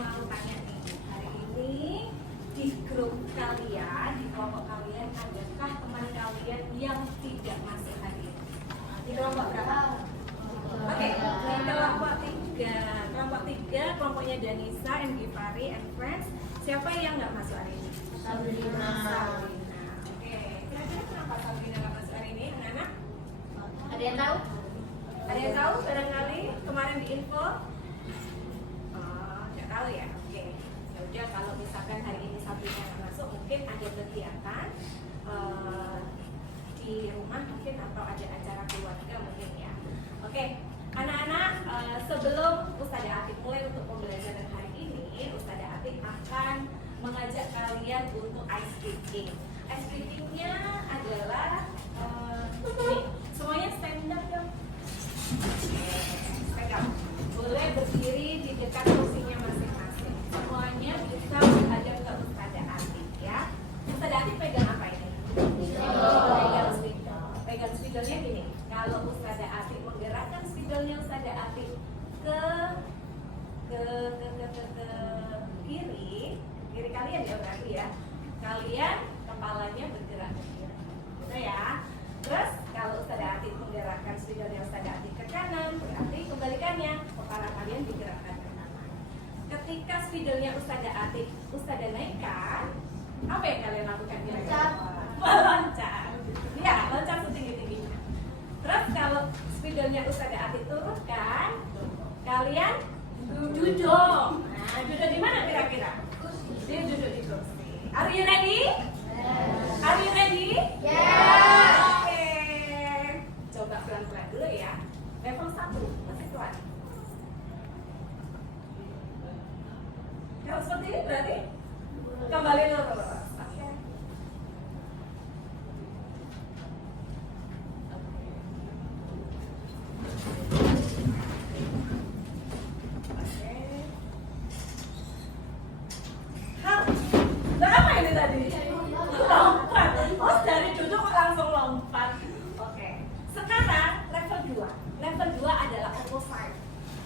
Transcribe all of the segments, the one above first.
mau tanya nih, hari ini di grup kalian, di kelompok kalian, adakah teman kalian yang tidak masuk hadir? Di kelompok berapa? Oke, di kelompok tiga, kelompoknya Danisa and Givari and Friends. Siapa yang nggak masuk hari ini? Sabrina. Oke, kira-kira kenapa Sabrina nggak masuk hari ini, anak-anak? Ada yang tahu? Ada yang tahu barangkali kemarin di info? Nggak tahu ya? Oke, ya udah kalau misalkan hari ini Sabrina nggak masuk, mungkin ada kegiatan di rumah mungkin atau ada acara keluarga mungkin ya. Oke, anak-anak, sebelum Ustadzah Atik mulai untuk pembelajaran hari ini, Ustadzah Atik akan mengajak kalian untuk ice skating. Ice skatingnya adalah nih, semuanya stand up dong. Stand up. Boleh berdiri di dekat kursinya masing-masing. Semuanya bisa menghadap ke Ustadzah Atik ya. Ustadzah Atik pegang apa ini? Pegang spidol. Pegang spidolnya gini. Kalau Ustadzah Atik menggerakkan spidolnya Ustadzah Atik ke kiri kalian ya berarti ya. Kalian kepalanya bergerak ke kiri. Gitu ya. Terus kalau Ustadzah Atik menggerakkan spidolnya Ustadzah Atik ke kanan, berarti kebalikannya, kepala kalian digerakkan ke kanan. Ketika spidolnya Ustadzah Atik Ustadzah naikkan, apa yang kalian lakukan kira-kira? Meloncat. Ya, loncat setinggi-tingginya. Terus kalau spidolnya Ustadzah Atik turunkan, kalian duduk. Nah, duduk di mana kira-kira? Dia duduk di kursi. Are you ready? Yes. Are you ready? Yes. Oke. Coba pelan-pelan dulu ya. Level 1, masih pelan. Kalau seperti ini berarti kembali lurus. Oke. Berapa ini tadi? Lompat. Oh, dari duduk kok langsung lompat. Oke. Sekarang level 2. Level 2 adalah opposite.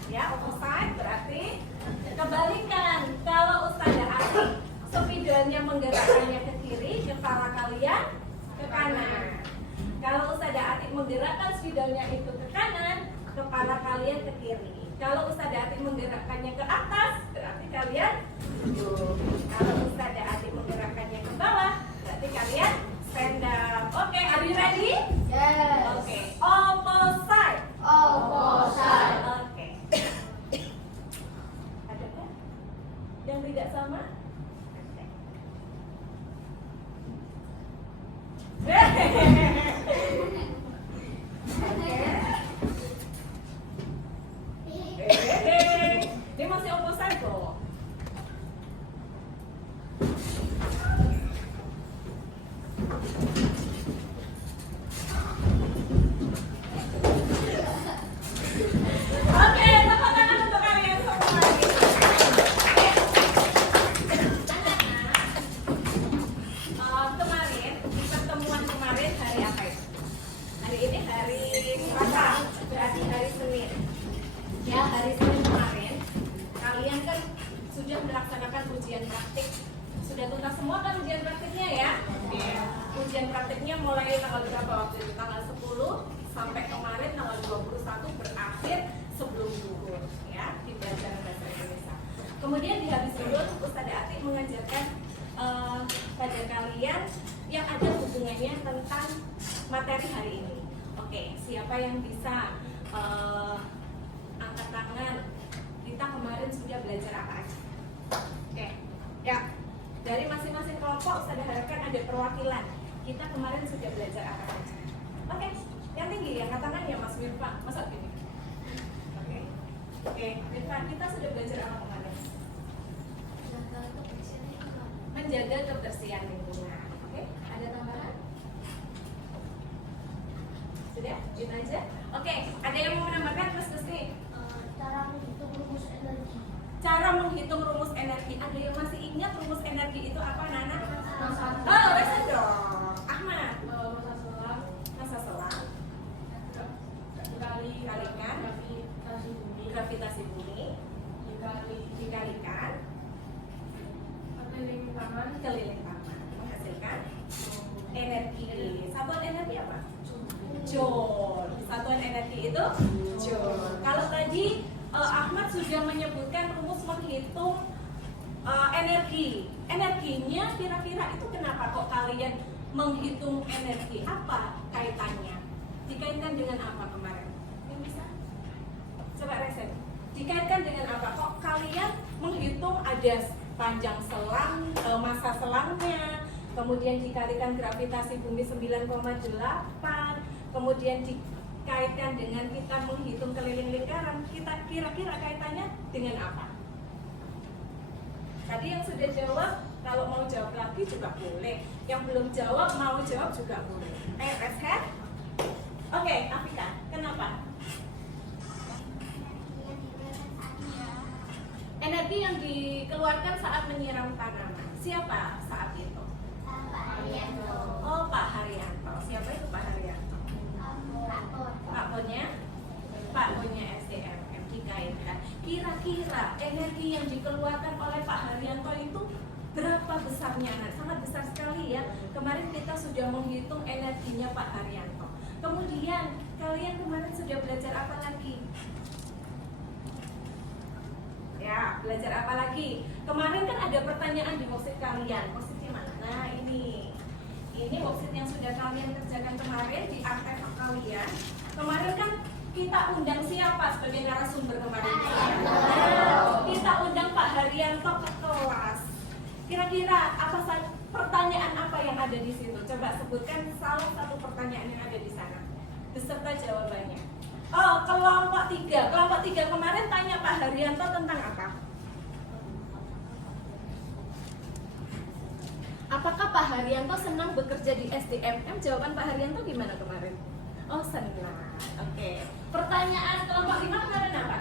Ya, opposite berarti kebalikan. Kalau Ustadzah Atik spidolnya menggerakkannya ke kiri, kepala kalian ke kanan. Kalau Ustadzah Atik menggerakkan spidolnya itu ke kanan, kepala kalian ke kiri. Kalau Ustadzah Atik menggerakkannya ke atas, berarti kalian duduk. Kalau Ustadzah Atik menggerakkannya ke bawah, berarti kalian stand up. Oke, are you ready? Yes. Oke, opposite. Opposite. Oke. Adakah yang tidak sama? Ini masih opposite kok. Oke, tepuk tangan untuk kalian semua. Kemarin, di pertemuan kemarin hari apa ya? Hari ini hari Selasa, berarti hari Senin. Ya, hari Senin kemarin, kalian kan sudah melaksanakan ujian praktik. Sudah tuntas semua kan ujian praktiknya ya? Ujian praktiknya mulai tanggal berapa waktu itu? Tanggal 10 sampai kemarin tanggal 21 berakhir sebelum zuhur ya, di pelajaran bahasa Indonesia. Kemudian di habis zuhur, Ustadzah Atik mengajarkan pada kalian yang ada hubungannya tentang materi hari ini. Oke, siapa yang bisa angkat tangan? Kita kemarin sudah belajar apa aja? Oke, ya. Dari masing-masing kelompok Ustadzah harapkan ada perwakilan. Kita kemarin sudah belajar apa aja? Oke, yang tinggi angkat tangan ya Mas Wirfa. Masa gini? Oke, Wirfa, kita sudah belajar apa kemarin? Menjaga kebersihan lingkungan. Oke, ada tambahan? Sudah? Gitu aja? Oke, ada yang mau menambahkan Mas Gusti? Cara menghitung rumus energi. Cara menghitung rumus energi. Ada yang masih ingat rumus energi itu apa, Nana? Masa Oh, bisa dong. Ahmad. masa selang Masa selang. dikalikan Gravitasi bumi dikalikan energi itu joule. Kalau tadi Ahmad sudah menyebutkan rumus menghitung energi. Energinya kira-kira itu kenapa kok kalian menghitung energi? Apa kaitannya? Dikaitkan dengan apa kemarin? Yang bisa? Coba reset. Dikaitkan dengan apa? Kok kalian menghitung ada panjang selang, masa selangnya, kemudian dikalikan gravitasi bumi 9,8, kemudian dikaitkan dengan kita menghitung keliling lingkaran. Kita kira-kira kaitannya dengan apa? Tadi yang sudah jawab, kalau mau jawab lagi juga boleh. Yang belum jawab, mau jawab juga boleh. Ayo, raise hand. Oke, Afika, kenapa? Energi yang dikeluarkan saat menyiram tanaman. Siapa saat itu? Pak Haryanto. Oh, Pak Haryanto. Siapa itu Pak Haryanto? Pak Bonya? Pak Bonya SDMM dikaitkan. Kira-kira energi yang dikeluarkan oleh Pak Haryanto itu berapa besarnya? Nah, sangat besar sekali ya. Kemarin kita sudah menghitung energinya Pak Haryanto. Kemudian kalian kemarin sudah belajar apa lagi? Ya, belajar apa lagi? Kemarin kan ada pertanyaan di worksheet kalian. Worksheetnya mana? Nah, ini worksheet yang sudah kalian kerjakan kemarin di artefak kalian. Kemarin kan kita undang siapa sebagai narasumber kemarin? Nah, kita undang Pak Haryanto ke kelas. Kira-kira pertanyaan apa yang ada di situ? Coba sebutkan salah satu pertanyaan yang ada di sana beserta jawabannya. Oh, kelompok 3. Kelompok 3 kemarin tanya Pak Haryanto tentang apa? Apakah Pak Haryanto senang bekerja di SDMM? Jawaban Pak Haryanto gimana kemarin? Oh, senang. Oke. Pertanyaan kelompok 5 kemarin apa?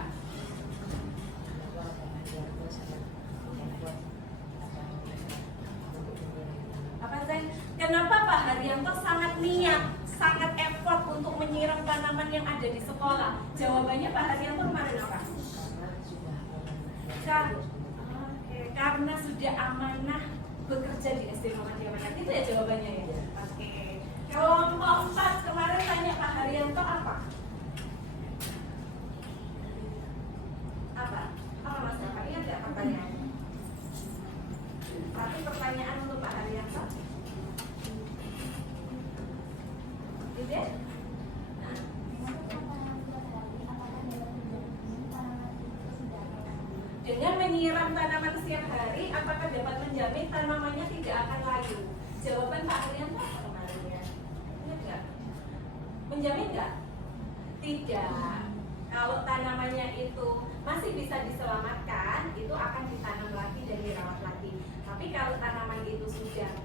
Apa Zen? Kenapa Pak Haryanto sangat niat, sangat effort untuk menyiram tanaman yang ada di sekolah? Jawabannya Pak Haryanto kemarin apa? Karena sudah amanah bekerja di SD Muhammadiyah. Itu ya jawabannya ya? Oke. Kelompok 4 kemarin tanya Pak Haryanto apa? Apa Mas Pak? Ingat nggak pertanyaannya? Satu pertanyaan untuk Pak Haryanto. Gitu ya? Dengan menyiram tanaman setiap hari, apakah dapat menjamin tanamannya tidak akan layu? Jawaban Pak Haryanto apa kemarin ya? Ingat nggak? Menjamin nggak? Tidak. Kalau tanamannya itu masih bisa diselamatkan, itu akan ditanam lagi dan dirawat lagi. Tapi kalau tanaman itu sudah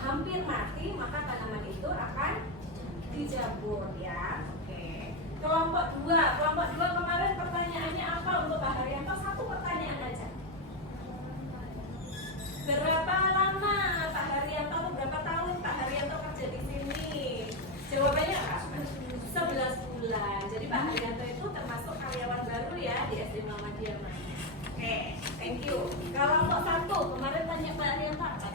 hampir mati, maka tanaman itu akan dijabur ya. Oke. Kelompok 2. Kelompok 2 kemarin pertanyaannya apa untuk Pak Haryanto? Satu pertanyaan aja. Berapa lama Pak Haryanto atau berapa tahun Pak Haryanto kerja di sini? Jawabannya apa? 11 bulan. Jadi Pak Haryanto itu termasuk karyawan baru ya di SD Muhammadiyah. Oke, thank you. Kelompok 1 kemarin tanya Pak Haryanto apa?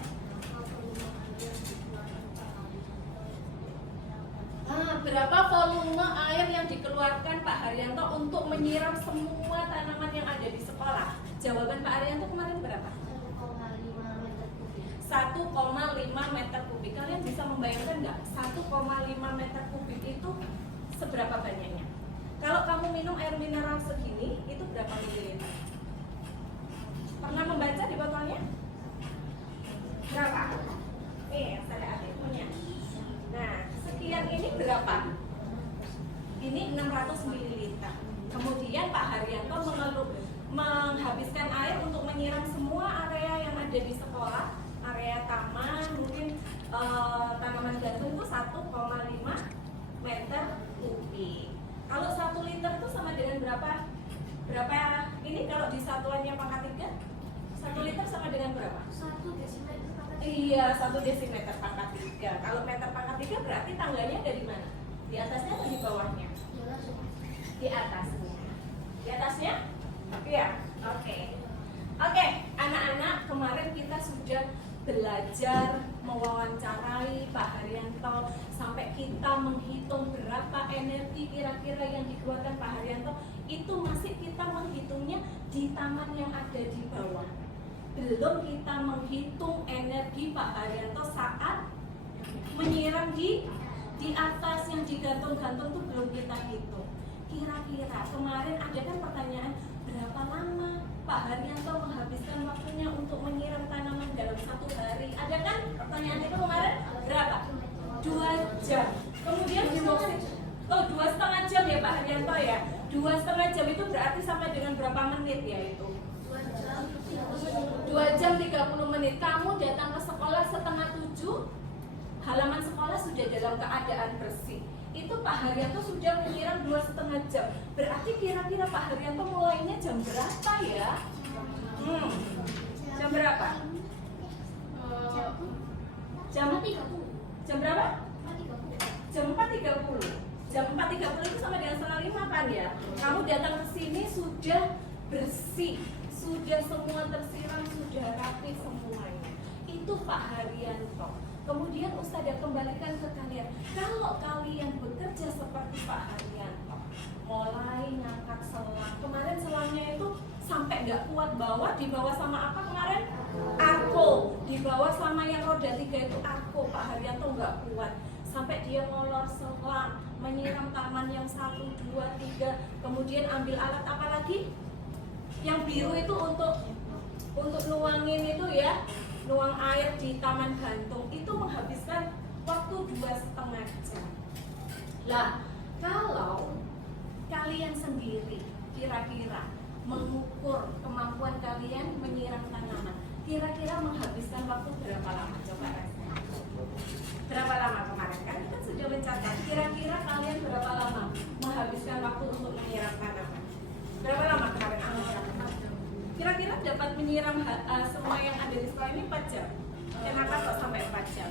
Berapa volume air yang dikeluarkan Pak Haryanto untuk menyiram semua tanaman yang ada di sekolah? Jawaban Pak Haryanto kemarin berapa? 1,5 meter kubik. Kalian bisa membayangkan nggak? 1,5 meter kubik itu seberapa banyaknya? Kalau kamu minum air mineral segini, itu berapa mililiter? Pernah membaca di botolnya? Berapa? Saya ada punya. Nah, sekian ini berapa? Ini 600 ml. Kemudian Pak Haryanto menghabiskan air untuk menyiram semua area yang ada di sekolah, area taman, mungkin tanaman gantung itu 1,5 meter kubik. Kalau 1 liter itu sama dengan berapa? Berapa ini kalau di satuannya pangkat 3? 1 liter sama dengan berapa? 1 desimeter pangkat 3. Iya, 1 desimeter pangkat 3. Kalau meter pangkat 3 berarti tangganya ada di mana? Di atasnya atau di bawahnya? Di atasnya. Di atasnya? Iya. Oke. Oke, anak-anak, kemarin kita sudah belajar mewawancarai Pak Haryanto sampai kita menghitung berapa energi kira-kira yang dikeluarkan Pak Haryanto, itu masih kita menghitungnya di taman yang ada di bawah. Belum kita menghitung energi Pak Haryanto saat menyiram di atas yang digantung-gantung tuh belum kita hitung. Kira-kira kemarin ada kan pertanyaan, berapa lama Pak Haryanto menghabiskan waktunya untuk menyiram tanaman dalam 1 hari? Ada kan pertanyaan itu kemarin? Berapa? 2 jam. Kemudian di 2,5 jam ya Pak Haryanto ya. 2,5 jam itu berarti sampai dengan berapa menit ya itu? 2 jam 30 menit. Kamu datang ke sekolah setengah 7, halaman sekolah sudah dalam keadaan bersih. Itu Pak Haryanto sudah menyiram 2,5 jam. Berarti kira-kira Pak Haryanto mulainya jam berapa ya? Jam berapa? Jam berapa? Jam 4.30. Jam 4.30 itu sama dengan setengah 5 kan ya? Kamu datang ke sini sudah bersih, sudah semua tersiram, sudah rapi semuanya. Itu Pak Haryanto. Kemudian Ustazah kembalikan ke kalian. Kalau kalian bekerja seperti Pak Haryanto, mulai ngangkat selang. Kemarin selangnya itu sampai nggak kuat bawa, dibawa sama apa kemarin? Arko. Dibawa sama yang roda 3 itu Arko. Pak Haryanto nggak kuat. Sampai dia ngolor selang, menyiram taman yang 1, 2, 3. Kemudian ambil alat apa lagi? Yang biru itu untuk nuangin itu ya, nuang air di taman gantung. Itu menghabiskan waktu 2,5 jam. Lah, kalau kalian sendiri kira-kira mengukur kemampuan kalian menyiram tanaman, kira-kira menghabiskan waktu berapa lama? Coba rasanya. Berapa lama kemarin? Kan kita sudah mencatat. Kira-kira kalian berapa lama menghabiskan waktu untuk menyiram tanaman? Berapa lama kemarin? Kira-kira dapat menyiram semua yang ada di sekolah ini 4 jam. Kenapa kok sampai 4 jam?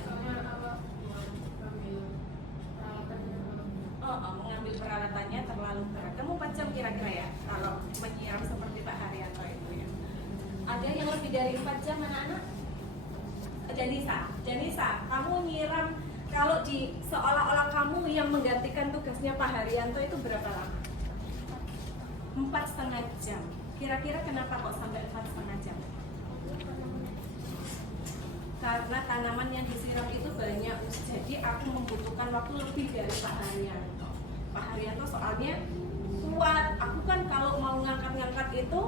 Mengambil peralatannya terlalu berat. Kamu 4 jam kira-kira ya kalau menyiram seperti Pak Haryanto itu ya. Ada yang lebih dari 4 jam anak-anak? Janisa, kamu nyiram kalau di seolah-olah kamu yang menggantikan tugasnya Pak Haryanto itu berapa lama? 4,5 jam. Kira-kira kenapa kok sampai 4,5 jam? Karena tanaman yang disiram itu banyak, jadi aku membutuhkan waktu lebih dari Pak Haryanto. Pak Haryanto soalnya kuat, aku kan kalau mau ngangkat-ngangkat itu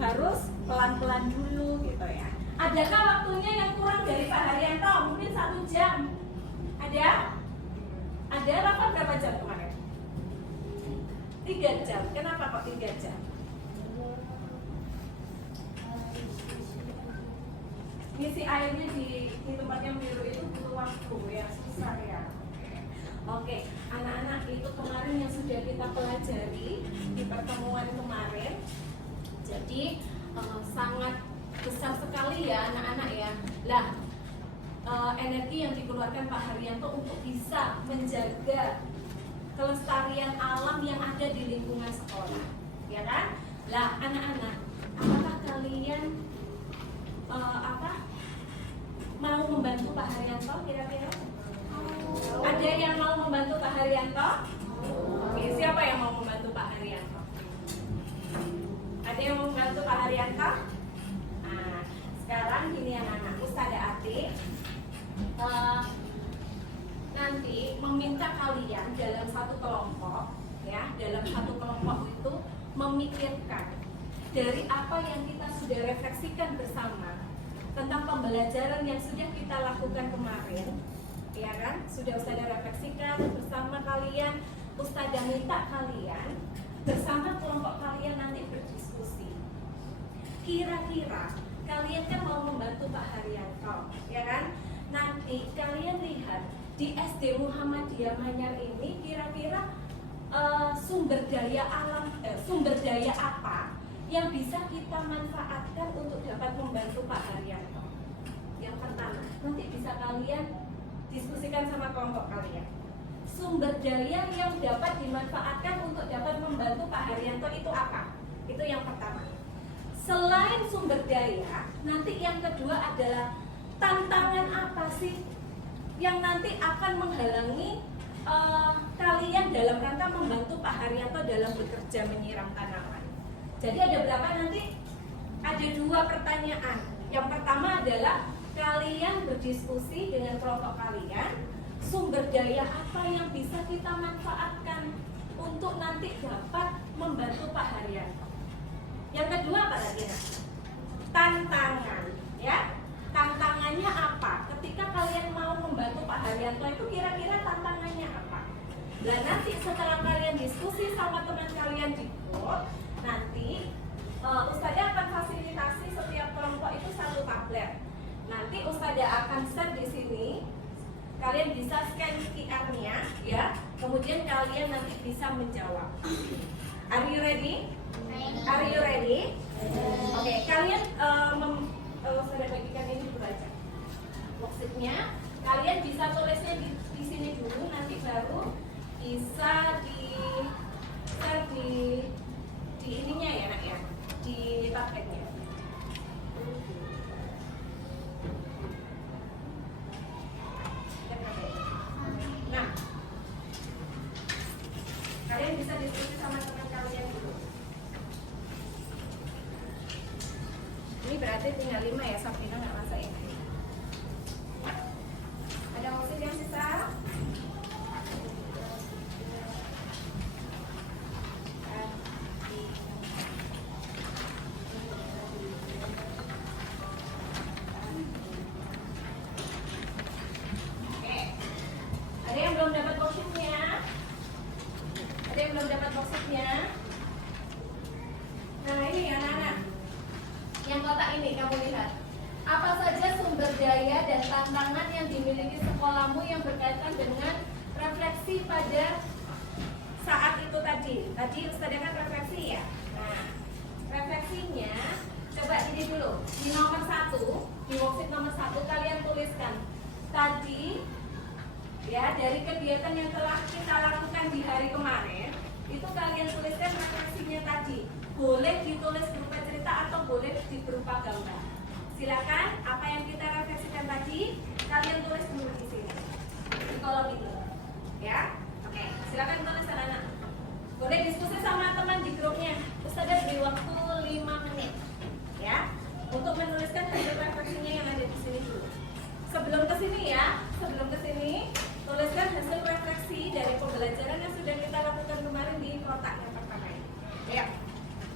harus pelan-pelan dulu gitu ya. Adakah waktunya yang kurang dari Pak Haryanto? Mungkin 1 jam. Ada? Ada rapat berapa jam kemarin? 3 jam. Kenapa kok 3 jam? Ngisi airnya di tempat yang biru itu butuh waktu ya, susah ya. Oke, anak-anak itu kemarin yang sudah kita pelajari di pertemuan kemarin. Jadi sangat besar sekali ya anak-anak ya. Lah, energi yang dikeluarkan Pak Haryanto untuk bisa menjaga kelestarian alam yang ada di lingkungan sekolah, ya kan? Lah, anak-anak, apakah kalian mau membantu Pak Haryanto kira-kira? Ada yang mau membantu Pak Haryanto? Oke, siapa yang mau membantu Pak Haryanto? Ada yang mau membantu Pak Haryanto? Nah, sekarang gini anak-anak, Ustazah Ati nanti meminta kalian dalam satu kelompok ya, dalam satu kelompok itu memikirkan dari apa yang kita sudah refleksikan bersama tentang pembelajaran yang sudah kita lakukan kemarin, ya kan? Sudah Ustazah refleksikan bersama kalian. Ustazah minta kalian bersama kelompok kalian nanti berdiskusi. Kira-kira kalian kan mau membantu Pak Haryanto, ya kan? Nanti kalian lihat di SD Muhammadiyah Manyar ini kira-kira sumber daya alam, sumber daya apa yang bisa kita manfaatkan untuk dapat membantu Pak Haryanto. Yang pertama, nanti bisa kalian diskusikan sama kelompok kalian. Sumber daya yang dapat dimanfaatkan untuk dapat membantu Pak Haryanto itu apa? Itu yang pertama. Selain sumber daya, nanti yang kedua adalah tantangan apa sih yang nanti akan menghalangi kalian dalam rangka membantu Pak Haryanto dalam bekerja menyiram tanaman. Jadi ada berapa nanti? Ada 2 pertanyaan. Yang pertama adalah kalian berdiskusi dengan kelompok kalian, sumber daya apa yang bisa kita manfaatkan untuk nanti dapat membantu Pak Haryanto. Yang kedua apa lagi? Tantangan, ya. Tantangannya apa? Ketika kalian mau membantu Pak Haryanto itu kira-kira tantangannya apa? Dan nanti setelah kalian diskusi sama teman kalian di grup, nanti Ustazah akan fasilitasi setiap kelompok itu 1 tablet. Nanti Ustazah akan share di sini. Kalian bisa scan QR-nya, ya. Kemudian kalian nanti bisa menjawab. Are you ready? Are you ready? Oke, kalian sudah bagikan ini dulu aja. Worksheet-nya kalian bisa tulisnya di sini dulu, nanti baru bisa di share di ininya ya, Nak ya. Di tabletnya. Nah, kalian bisa diskusi sama teman kalian dulu. Ini berarti tinggal 5 ya, Sabrina nggak masak ini. Ada worksheet yang sisa? Oke. Ada yang belum dapat worksheet-nya? Ada yang belum dapat worksheet-nya? Nah ini anak-anak, yang kotak ini kamu lihat. Apa saja sumber daya dan tantangan yang dimiliki sekolahmu yang berkaitan dengan refleksi pada saat itu tadi? Tadi Ustazah kan refleksi ya. Nah, refleksinya coba ini dulu. Di nomor 1, di worksheet nomor 1 kalian tuliskan tadi ya, dari kegiatan yang telah kita lakukan di hari kemarin, itu kalian tuliskan refleksinya tadi. Boleh ditulis berupa cerita atau boleh berupa gambar. Silakan, apa yang kita refleksikan tadi kalian tulis dulu di sini, di kolom itu, ya. Oke, silakan tulis anak-anak. Boleh diskusi sama teman di grupnya. Ustazah beri waktu 5 menit, ya, untuk menuliskan hasil refleksinya yang ada di sini dulu. Sebelum kesini ya, tuliskan hasil refleksi dari pembelajaran yang sudah kita lakukan kemarin di kotak yang pertama ini. Ya,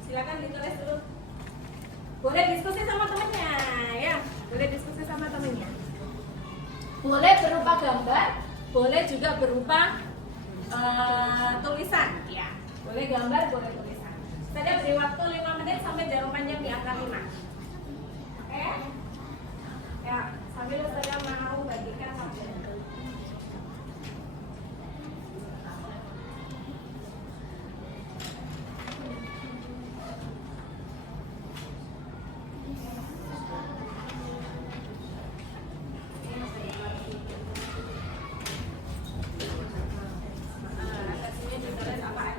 silakan ditulis dulu. Boleh diskusi sama temannya, ya. Boleh diskusi sama temannya. Boleh berupa gambar, boleh juga berupa tulisan, ya. Boleh gambar, boleh tulisan. Saya beri waktu 5 menit sampai jarum panjang di angka 5. Oke? Ya, sambil saya mau bagikan tablet.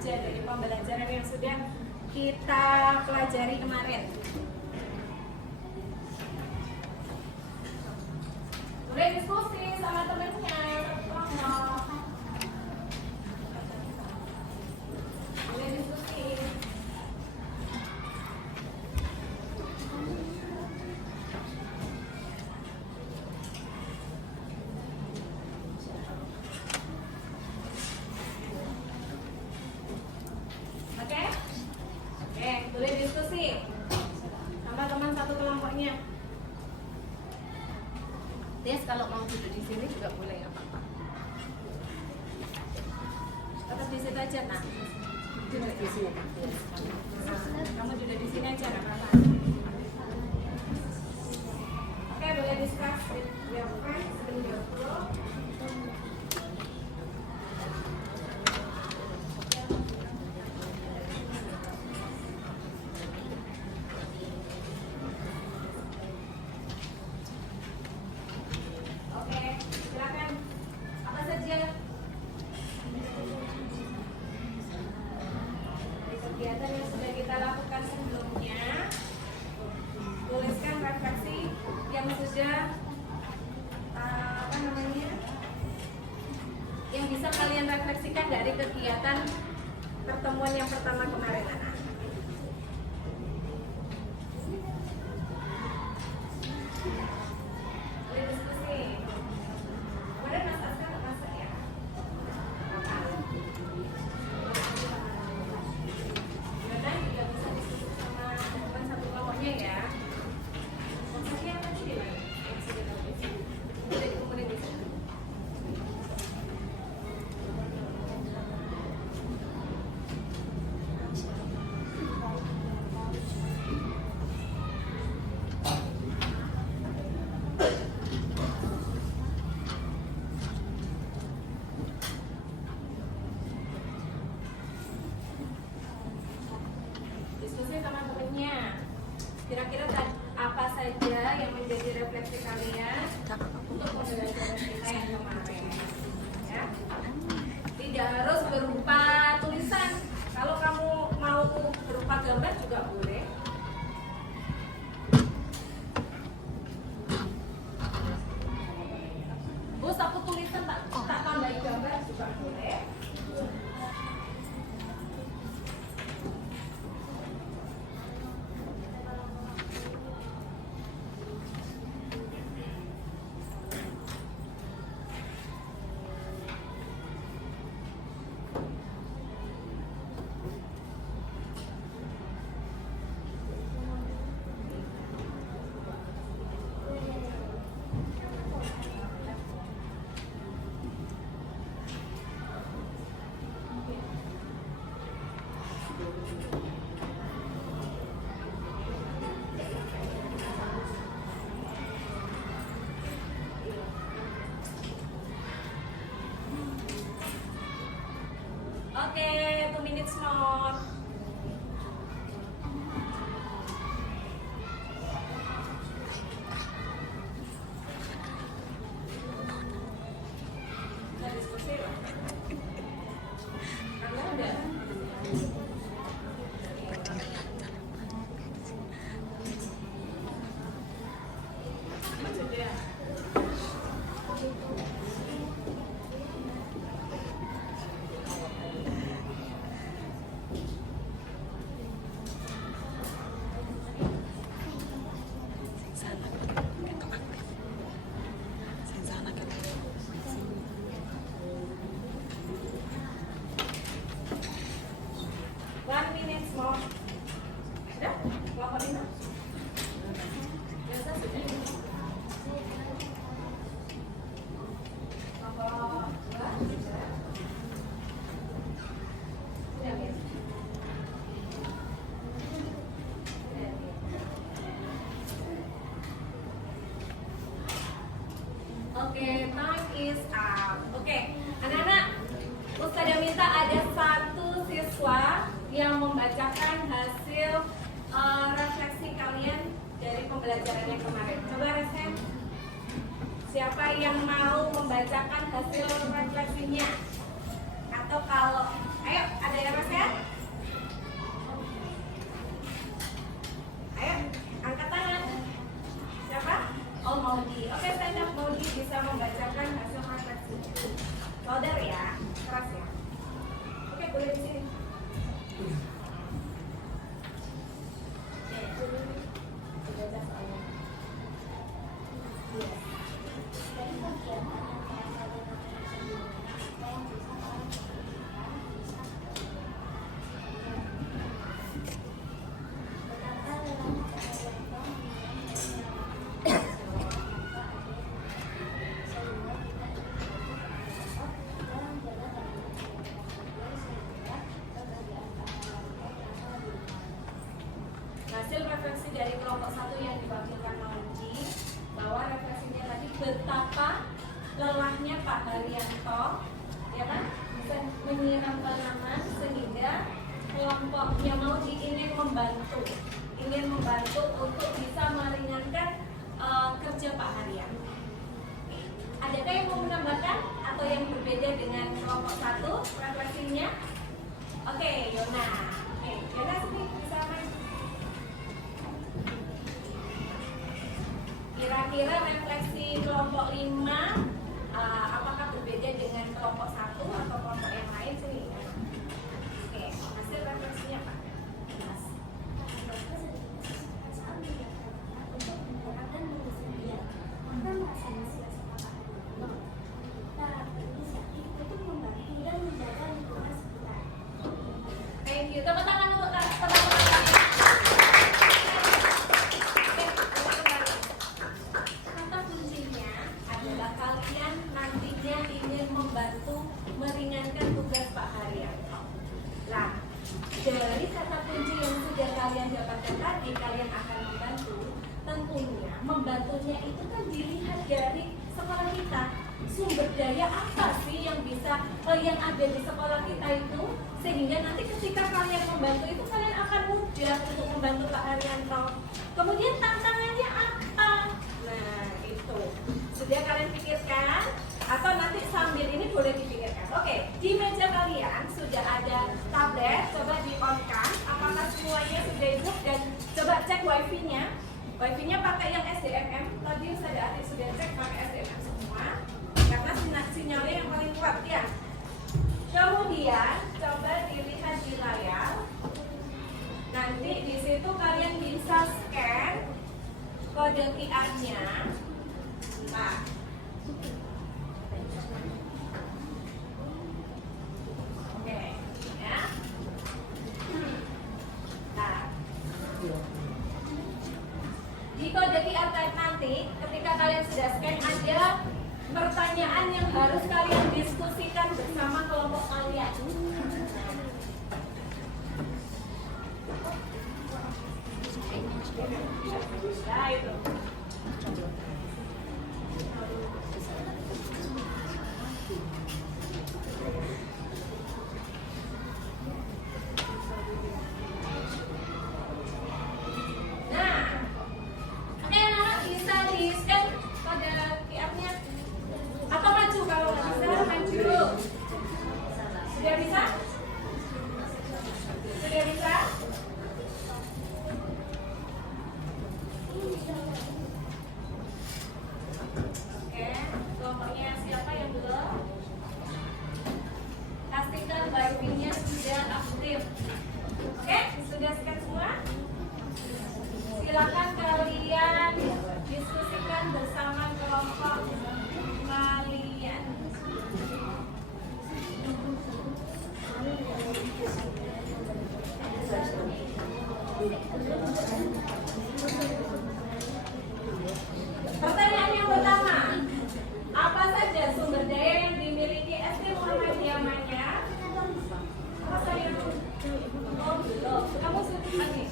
Dari pembelajaran yang sudah kita pelajari kemarin. Boleh diskusi sama temennya. Boleh diskusi. Boleh diskusi sama teman satu kelompoknya. Des, kalau mau duduk di sini juga boleh, nggak apa-apa. Tetap di situ aja, nak. Duduk di sini. Kamu duduk di sini aja, nggak apa-apa. Oke, boleh diskusi. Ya, kegiatan yang sudah kita lakukan sebelumnya, refleksikan dari kegiatan pertemuan yang pertama kemarin, anak. Boleh diskusi. Kemudian Mas Aska masuk ya. Yona juga bisa diskusi sama teman satu kelompoknya ya. Maksudnya apa sih dia? Boleh kemudian bisa. Diskusi sama temennya. Kira-kira apa saja yang menjadi refleksi kalian untuk pembelajaran kita yang kemarin? Ya. Tidak harus berupa tulisan. Kalau kamu mau berupa gambar juga boleh. Bos, aku tulisan tak tambahin gambar juga boleh. Oke, 2 minutes more. Kita diskusi lah. Karena udah. Sudah. One minute more. Sudah? Kelompok 5? Biasa sudah. Kelompok 2? Sudah. Sudah, Miss? Sudah. Oke, time is up. Oke, anak-anak, Ustazah minta ada satu siswa yang membacakan hasil refleksi kalian dari pembelajaran yang kemarin. Coba resen. Siapa yang mau membacakan hasil refleksinya? Atau kalau, ayo, ada yang resen? Ayo, angkat tangan. Siapa? Oh, Maudi. Oke, stand up. Maudi bisa membacakan hasil refleksi. Louder ya, keras ya. Oke, boleh di sini. Hasil refleksi dari kelompok 1 yang diwakilkan Maudi, bahwa refleksinya tadi betapa lelahnya Pak Haryanto, ya kan, bisa menyiram tanaman sehingga kelompoknya Maudi ingin membantu untuk bisa meringankan kerja Pak Haryanto. Adakah yang mau menambahkan atau yang berbeda dengan kelompok 1 refleksinya? Oke, Yona. Oke, Yona sini bisa main. Kira-kira refleksi kelompok 5 apakah berbeda dengan kelompok 1 atau kelompok yang kalian akan tentunya membantunya itu kan dilihat dari sekolah kita. Sumber daya apa sih yang yang ada di sekolah kita itu, sehingga nanti ketika kalian membantu itu kalian akan mudah untuk membantu Pak Haryanto. Kemudian tantangannya apa? Nah itu sudah kalian pikirkan, atau nanti sambil ini boleh dipikirkan. Oke, di meja kalian sudah ada tablet, coba di-on-kan apakah semuanya sudah hidup, dan coba cek wifi-nya. Wifi-nya pakai yang SDMM, tadi Adik sudah cek pakai SDMM semua, karena sinyalnya yang paling kuat ya. Kemudian coba dilihat di layar. Nanti di situ kalian bisa scan kode QR-nya. Nah, oke, ya. Nah, di kode QR nanti, ketika kalian sudah scan, ada pertanyaan yang harus kalian diskusikan bersama kelompok kalian. Nah, itu. Nah, oke, anak bisa di-scan pada QR-nya. Atau maju, kalau nggak bisa maju. Sudah bisa? Sudah bisa? Oke, kelompoknya siapa yang belum? Pastikan wifi-nya sudah aktif. Oke, sudah scan semua? Silakan kalian diskusikan bersama kelompok kalian. Pertanyaan yang pertama, apa saja sumber daya yang dimiliki SD Muhammadiyah Manyar? Apa saya? Oh, belum. Kamu sudah lagi?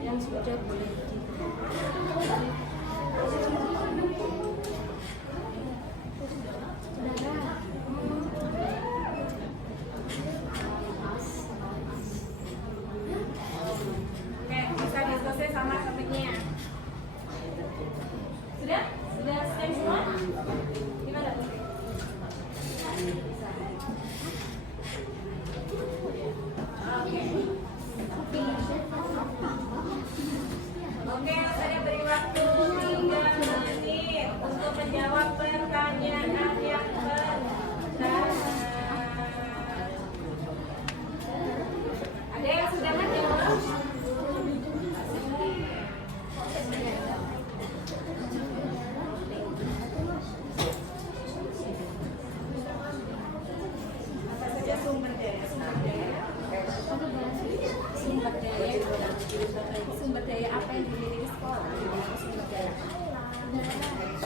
Yang sudah boleh Oke, bisa diskusi sama temennya. Sudah? Sudah scan semua? Gimana? Oke, saya beri waktu 3 menit untuk menjawab pertanyaan yang pertama. Ada yang sudah menjawab? Apa saja sumber daya? Sumber daya apa yang dimiliki sekolah? Sumber daya yang dimiliki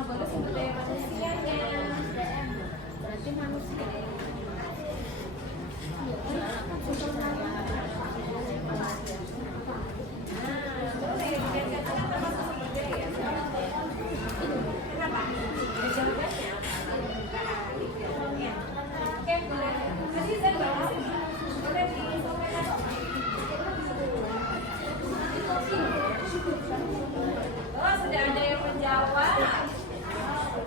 boleh sumber daya manusianya. Berarti manusia. Boleh dikatakan termasuk sumber daya. Kenapa? Jawabannya oke, boleh. Tadi saya bahas, boleh disampaikan. Oh, sudah ada yang menjawab.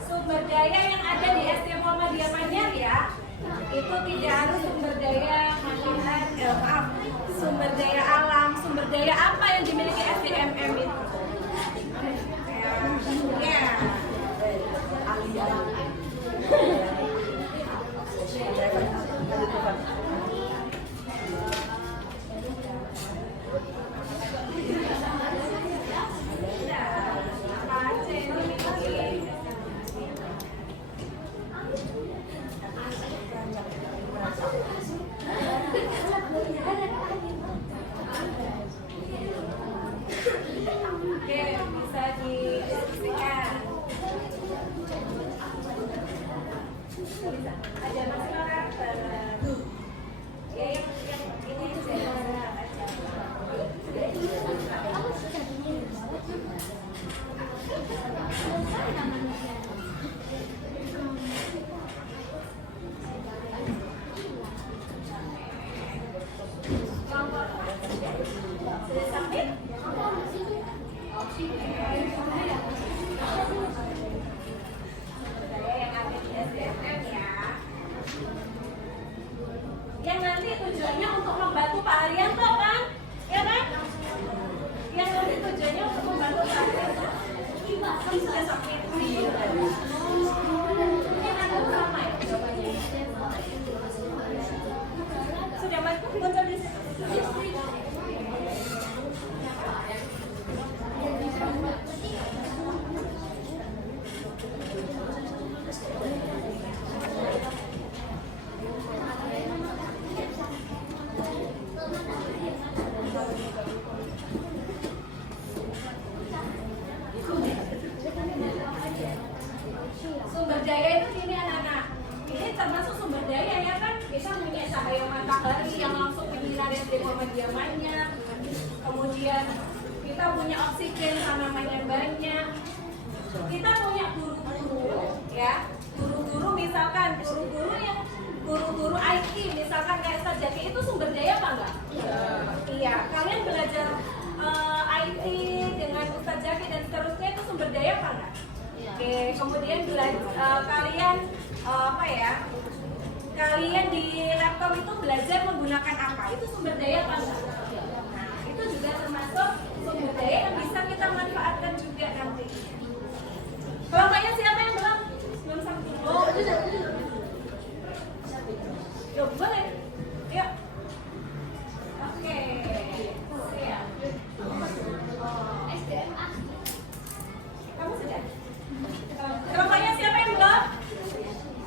Sumber daya yang ada di SD Muhammadiyah Manyar ya, itu tidak harus sumber daya sumber daya alam. Sumber daya apa yang dimiliki SDMM itu? Ya. Bisa. Ada masalah karakter. Ya yang ini aja. Sudah sampai? Yang nanti tujuannya untuk membantu Pak Arianto kan? Ya kan? Yang nanti tujuannya untuk membantu Pak Arianto. Kan sudah sampai. Sama ya jawabannya. Sudah masuk muncul di sumber daya itu ini anak-anak. Ini termasuk sumber daya ya kan? Kita punya cahaya matahari yang langsung menyinari kediamannya. Kemudian kita punya oksigen tanaman yang banyak. Kita punya guru-guru ya. Guru-guru misalkan guru-guru IT misalkan kayak Ustaz Jaki itu sumber daya apa enggak? Iya. Kalian belajar IT dengan Ustaz Jaki dan seterusnya itu sumber daya apa enggak? Oke, kemudian kalian apa ya? Kalian di laptop itu belajar menggunakan apa? Itu sumber daya apa enggak? Nah, itu juga termasuk sumber daya yang bisa kita manfaatkan juga nanti. Kelompoknya siapa yang belum? Belum sampai. Oh, yuk, boleh. Yuk. Oke. Siap. Kamu sudah? Kelompoknya siapa yang belum?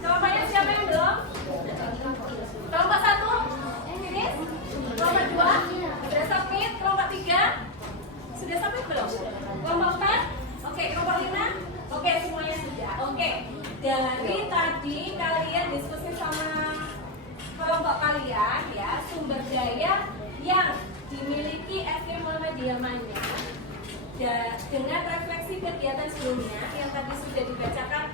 Kelompoknya siapa yang belum? Kelompok 1? Finish? Kelompok 2? Sudah submit? Kelompok 3? Sudah submit belum? Kelompok 4? Oke, kelompok 5? Oke, semuanya sudah. Oke. Dari tadi kalian diskusi sama kelompok kalian ya, sumber daya yang dimiliki SD Muhammadiyah Manyar dengan refleksi kegiatan sebelumnya yang tadi sudah dibacakan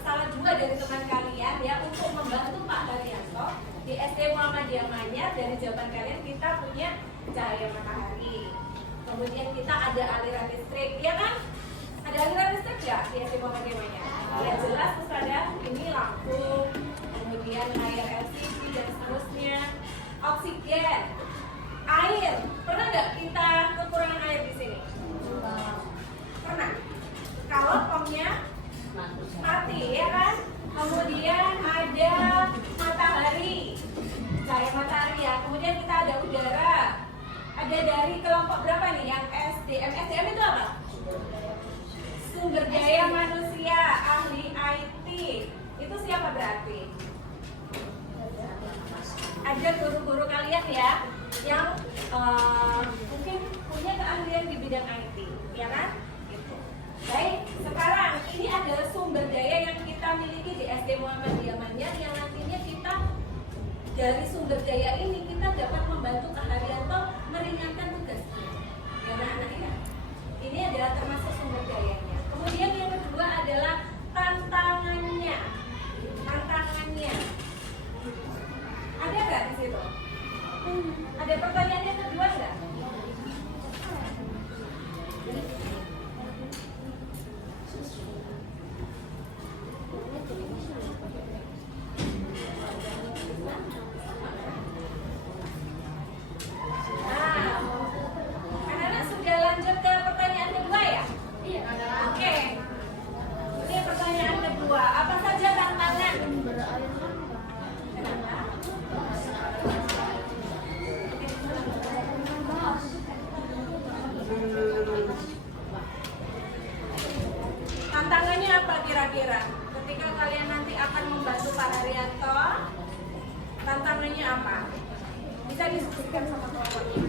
salah dua dari teman kalian ya untuk membantu Pak Haryanto di SD Muhammadiyah Manyar. Dari jawaban kalian kita punya cahaya matahari, kemudian kita ada aliran listrik, ya kan? Ada aliran listrik ya di SD Muhammadiyah Manyar? Ya jelas, terus ada ini lampu, kemudian layar LCD dan seterusnya, oksigen, air. Pernah nggak kita kekurangan air di sini? Pernah. Kalau pomnya mati, ya kan? Kemudian ada matahari, cahaya matahari ya. Kemudian kita ada udara. Ada dari kelompok berapa nih? Yang SDM. SDM itu apa? Sumber daya manusia, ahli IT. Itu siapa berarti? Ada guru-guru kalian ya yang mungkin punya keahlian di bidang IT, ya kan? Gitu. Baik, sekarang ini adalah sumber daya yang kita miliki di SD Muhammadiyah Manyar yang nantinya kita dari sumber daya ini kita dapat membantu Kak Haryanto meringankan tugasnya. Ya anak-anak ya. Ini adalah termasuk sumber dayanya. Kemudian yang kedua adalah tantangannya. Tantangannya. Ada nggak di situ? Ada pertanyaan yang kedua nggak? Nah, anak-anak sudah lanjut ke pertanyaan kedua ya? Iya. Oke. Ini pertanyaan kedua. Apa saja tantangan? Kenapa? Tantangannya apa kira-kira? Ketika kalian nanti akan membantu Pak Haryanto, tantangannya apa? Bisa diskusikan sama kelompoknya.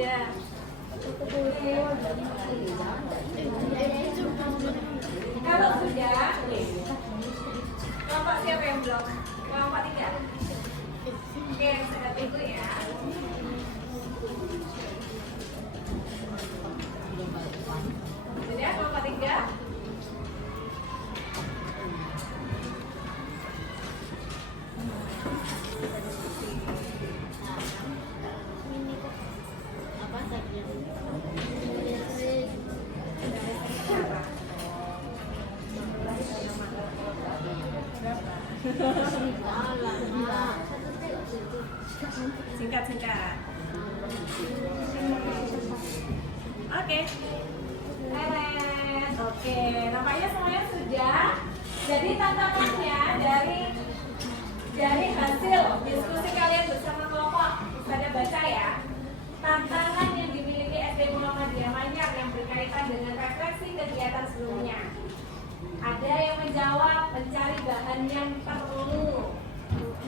3. Kalau sudah, kelompok siapa yang belum? Kelompok 3. Oke, saya tunggu ya. Sudah kelompok 3. Singkat-singkat. Oke. Beres. Oke, nampaknya semuanya sudah. Jadi tantangannya dari hasil diskusi kalian bersama kelompok, pada baca ya. Tantangan yang dimiliki SD Muhammadiyah Manyar yang berkaitan dengan refleksi kegiatan sebelumnya. Ada yang menjawab mencari bahan yang perlu.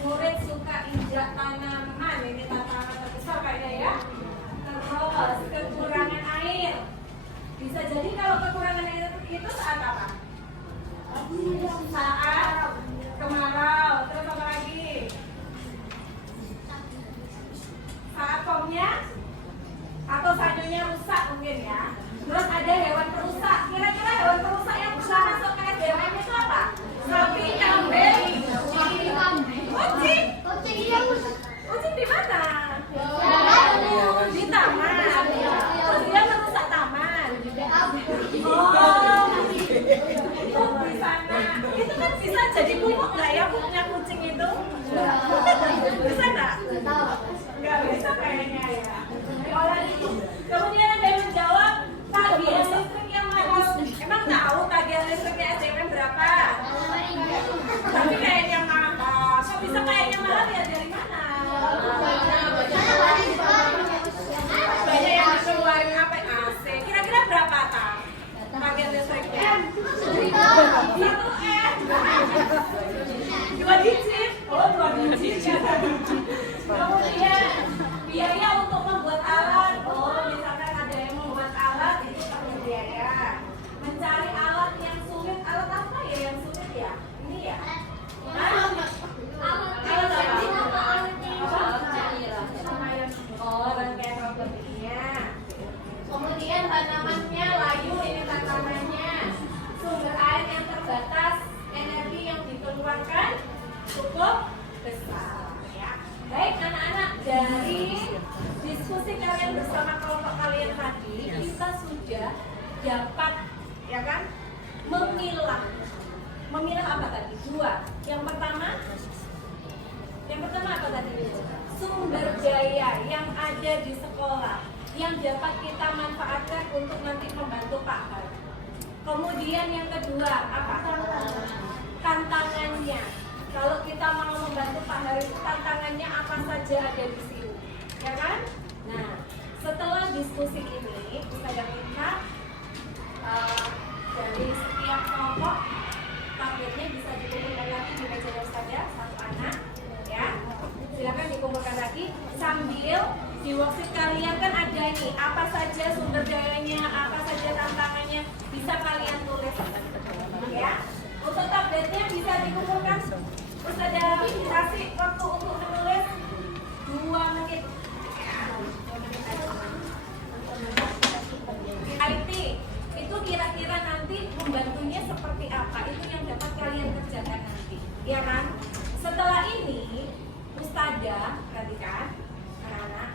Murid suka injak tanaman, ini tantangan terbesar kayaknya ya. Terus kekurangan air. Bisa jadi kalau kekurangan air itu saat apa? Saat kemarau. Terus apa lagi? Saat pomnya atau sayurnya rusak mungkin ya. Terus ada hewan perusak. Kira-kira hewan perusak yang bisa masuk ke SDM itu apa? Sapi, kambing, kucing. Kucing di mana? Di taman. Terus dia merusak taman. Oh, di sana. Itu kan bisa jadi pupuk nggak ya pupuknya kucing itu? Bisa nggak? Nggak bisa kayaknya ya. Kemudian ada yang menjawab tagihan listrik yang mahal. Emang tahu tagihan listriknya SDM berapa? Tapi kayaknya mahal. Kok bisa kayaknya mahal ya dari mana? Banyak yang dikeluarin apa AC. Kira-kira berapa tak? Tagihan listriknya? 2 digit. Oh, 2 digit. Kemudian biaya untuk membuat alat. Oh, misalkan ada yang membuat alat itu perlu biaya. Mencari alat yang sulit. Alat apa ya yang sulit ya? Ini ya? Oh, rangkaian robotiknya. Kemudian tanamannya layu, ini tanamannya. Sumber air yang terbatas, energi yang dikeluarkan cukup besar ya. Baik anak-anak, dari diskusi kalian bersama kelompok kalian tadi, kita sudah dapat ya kan memilah apa tadi? 2. Yang pertama apa tadi? Sumber daya yang ada di sekolah yang dapat kita manfaatkan untuk nanti membantu Pak Har. Kemudian yang kedua apa? Tantangannya. Kalau kita mau membantu Pak Har itu tantangannya apa saja ada di sini, ya kan? Nah, setelah diskusi ini kita minta dari setiap kelompok tabletnya bisa dikumpulkan lagi di meja Ustazah, 1 anak ya. Silakan dikumpulkan lagi sambil di worksheet kalian kan ada ini apa saja sumber dayanya, apa saja tantangannya, bisa kalian tulis ya. Untuk tabletnya bisa dikumpulkan. Ustazah kasih waktu untuk menulis 2 menit. IT itu kira-kira nanti membantunya seperti apa, itu yang dapat kalian kerjakan nanti ya kan. Setelah ini Ustazah, perhatikan anak-anak,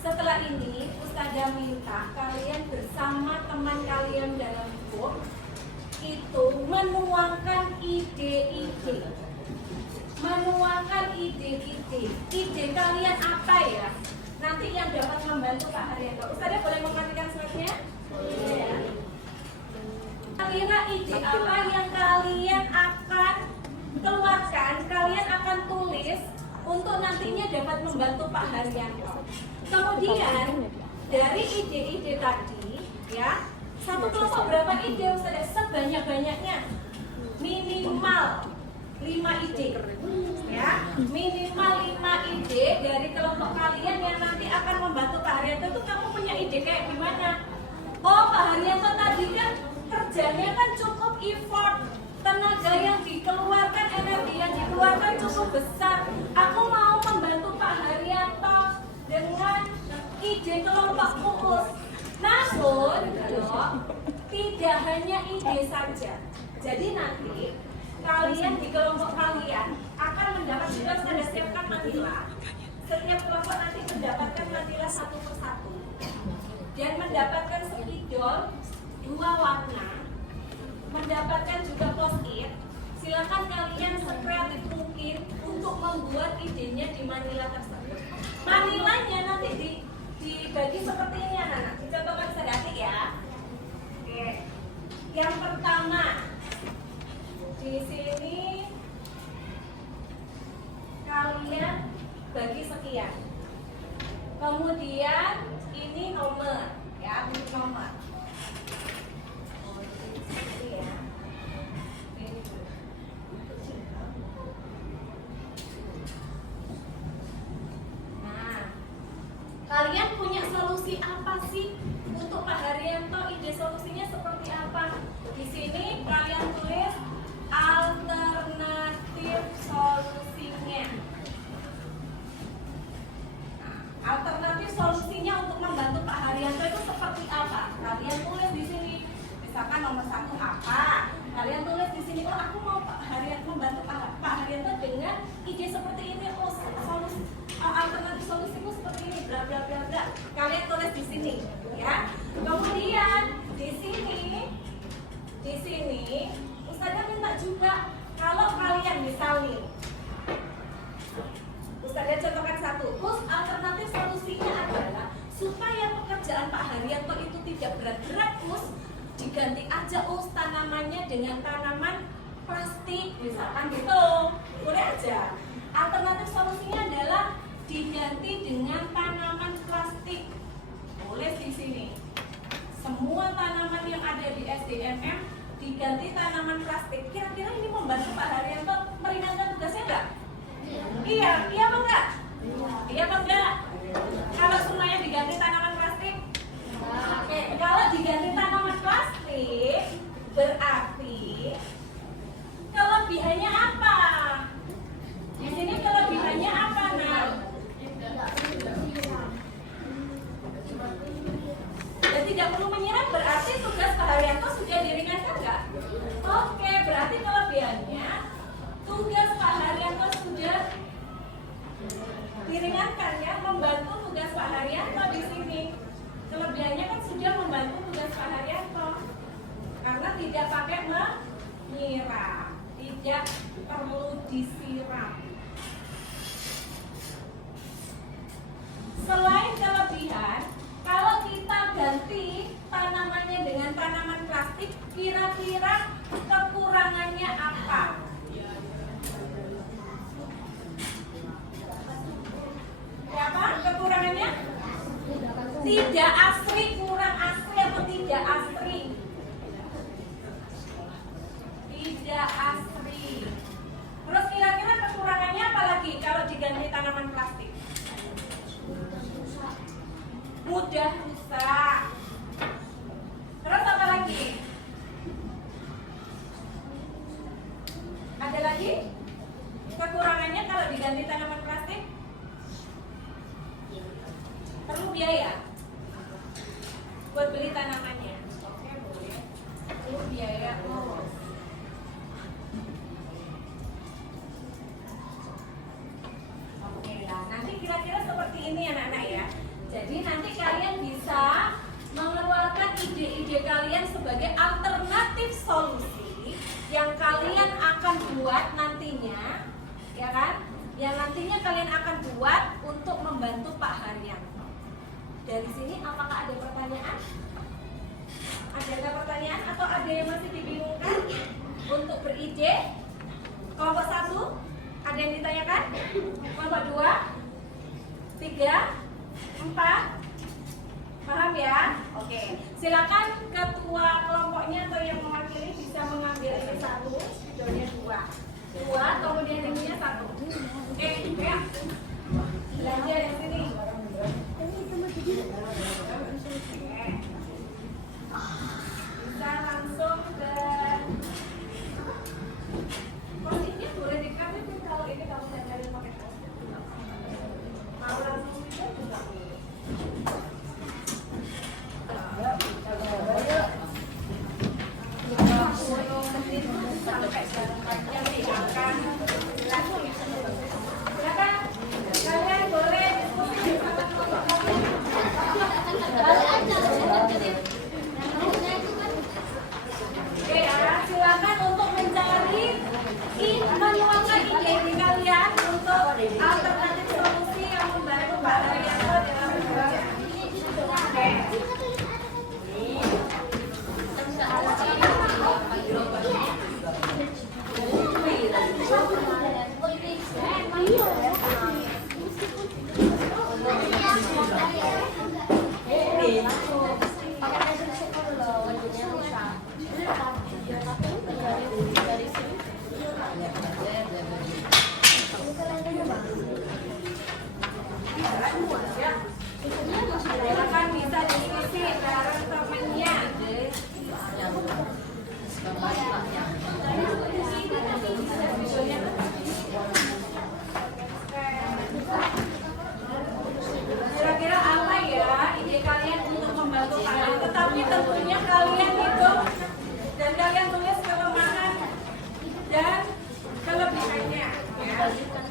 setelah ini Ustazah minta kalian bersama teman kalian dalam grup itu menuangkan ide-ide, ide kalian apa ya nanti yang dapat membantu Pak Haryanto. Ustazah boleh memperhatikan slide-nya? Ya. Kira ide apa yang kalian akan keluarkan, kalian akan tulis untuk nantinya dapat membantu Pak Haryanto. Kemudian dari ide-ide tadi ya, satu kelompok berapa ide Ustazah? Sebanyak-banyaknya minimal 5 ide ya, minimal 5 ide dari kelompok kalian yang nanti akan membantu Pak Haryanto. Itu kamu kerjanya kan cukup effort, tenaga yang dikeluarkan, energi yang dikeluarkan cukup besar. Aku mau membantu Pak Haryanto dengan ide kelompok kukus. Namun, Dok, tidak hanya ide saja. Jadi nanti kalian di kelompok kalian akan mendapat, juga saya siapkan manila. Setiap kelompok nanti mendapatkan manila satu persatu dan mendapatkan spidol 2 warna, mendapatkan juga post-it. Silakan kalian sekreatif mungkin untuk membuat idenya di manila tersebut. Manilanya nanti dibagi seperti ini anak-anak. Dicontohkan sedikit ya. Oke. Yang pertama di sini kalian bagi sekian. Kemudian ini nomor, ya, ini nomor. Ini ya. Nah, kalian punya solusi apa sih untuk Pak Haryanto? Ide solusinya seperti apa? Di sini kalian tulis alternatif solusinya. Alternatif solusinya untuk membantu Pak Haryanto itu seperti apa? Kalian tulis di sini. Misalkan nomor 1 apa? Kalian tulis di sini. Oh, aku mau Pak Haryanto membantu Pak Haryanto dengan ide seperti ini. Oh, solusi alternatif solusiku seperti ini. Bla bla bla bla. Kalian tulis di sini, ya. Kemudian di sini, Ustazah minta juga kalau kalian misal nih. Ustazah contohkan satu, terus alternatif solusinya adalah supaya pekerjaan Pak Haryanto itu tidak berat-berat, terus diganti aja tanamannya dengan tanaman plastik, misalkan gitu, boleh aja. Alternatif solusinya adalah diganti dengan tanaman plastik, boleh di sini. Semua tanaman yang ada di SDMM diganti tanaman plastik. Kira-kira ini membantu Pak Haryanto meringankan tugasnya enggak? Iya, iya apa enggak? Iya apa enggak? Kalau semuanya diganti tanaman plastik? Oke, kalau diganti tanaman plastik berarti kelebihannya apa? Di sini kelebihannya apa, Nak? Dan tidak perlu menyiram, berarti tugas Pak Haryanto sudah diringankan enggak? Oke, berarti kelebihannya tugas Pak Haryanto sudah diringankan, ya, membantu tugas Pak Haryanto di sini. Kelebihannya kan sudah membantu tugas Pak Haryanto karena tidak pakai menyiram, tidak perlu disiram. Selain kelebihan, kalau kita ganti tanamannya dengan tanaman plastik, kira-kira kekurangannya apa? Apa kekurangannya? Tidak asri, kurang asri atau tidak asri? Tidak asri. Terus kira-kira kekurangannya apa lagi kalau diganti tanaman plastik? Mudah rusak. Terus apa lagi? Ada lagi? Kekurangannya kalau diganti tanaman plastik? Perlu biaya buat beli tanamannya. Oke, boleh. Perlu biaya. Oke, nah nanti kira-kira seperti ini anak-anak ya. Jadi nanti kalian bisa mengeluarkan ide-ide kalian sebagai alternatif solusi yang kalian akan buat nantinya, ya kan? Yang nantinya kalian akan buat untuk membantu Pak Haryanto. Dari sini apakah ada pertanyaan? Ada nggak pertanyaan atau ada yang masih dibingungkan untuk beride? Kelompok 1 ada yang ditanyakan? Kelompok 2, 3, 4, paham ya? Oke, silakan ketua kelompoknya atau yang mewakili bisa mengambil ini 1, videonya 2, kemudian ininya 1. Oke, ya. Belajar di sini. Bisa langsung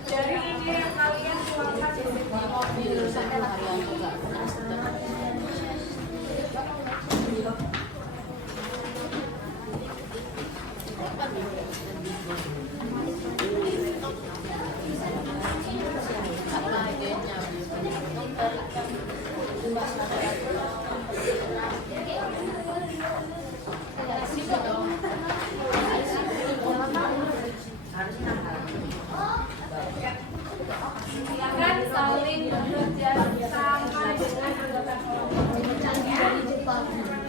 Dari ide yang kalian tuangkan di sini. Silakan saling bekerja sama dengan anggota kelompok. Jangan lupa kalau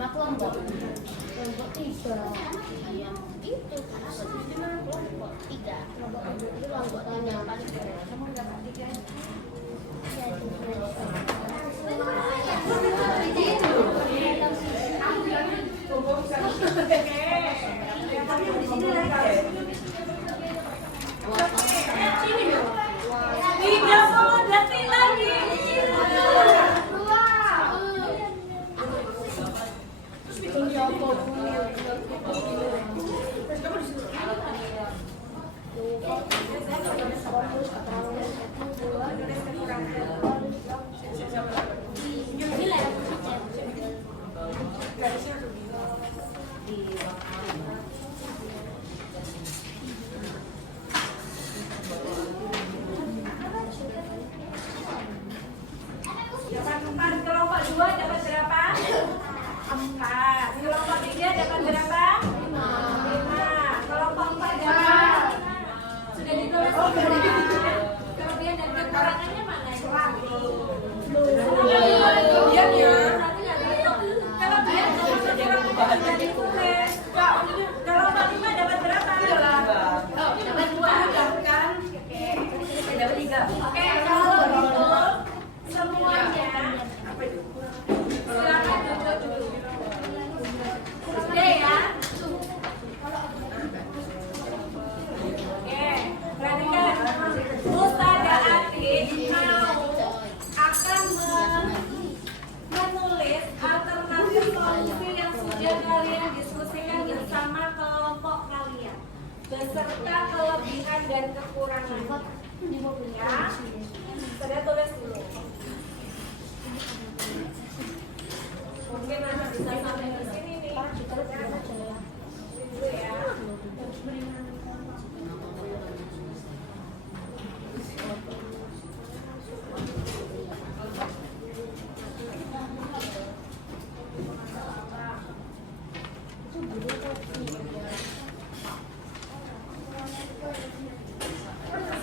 sama kelompok 3 yang itu kelompok 3 kelompok yang paling kamu dapat 3 Dapat 4, kelompok 2 dapat berapa? 4. Kelompok 3 dapat berapa? 5. Kelompok 4 dapat? Sudah ditulis kelebihan dan kekurangannya mana? Kelebihan ya. Kelebihan sudah ditulis. Kelompok 5 dapat berapa? Dapat 2 kan? Dapat 3. Oke, kalau gitu semuanya silakan duduk dulu. Sudah ya? Oke, perhatikan. Ustazah Atik akan menulis alternatif solusi yang sudah kalian diskusikan bersama kelompok kalian beserta kelebihan dan kekurangan. Ya, sudah tulis dulu. Mungkin nanti bisa sampai di sini nih. Dulu ya.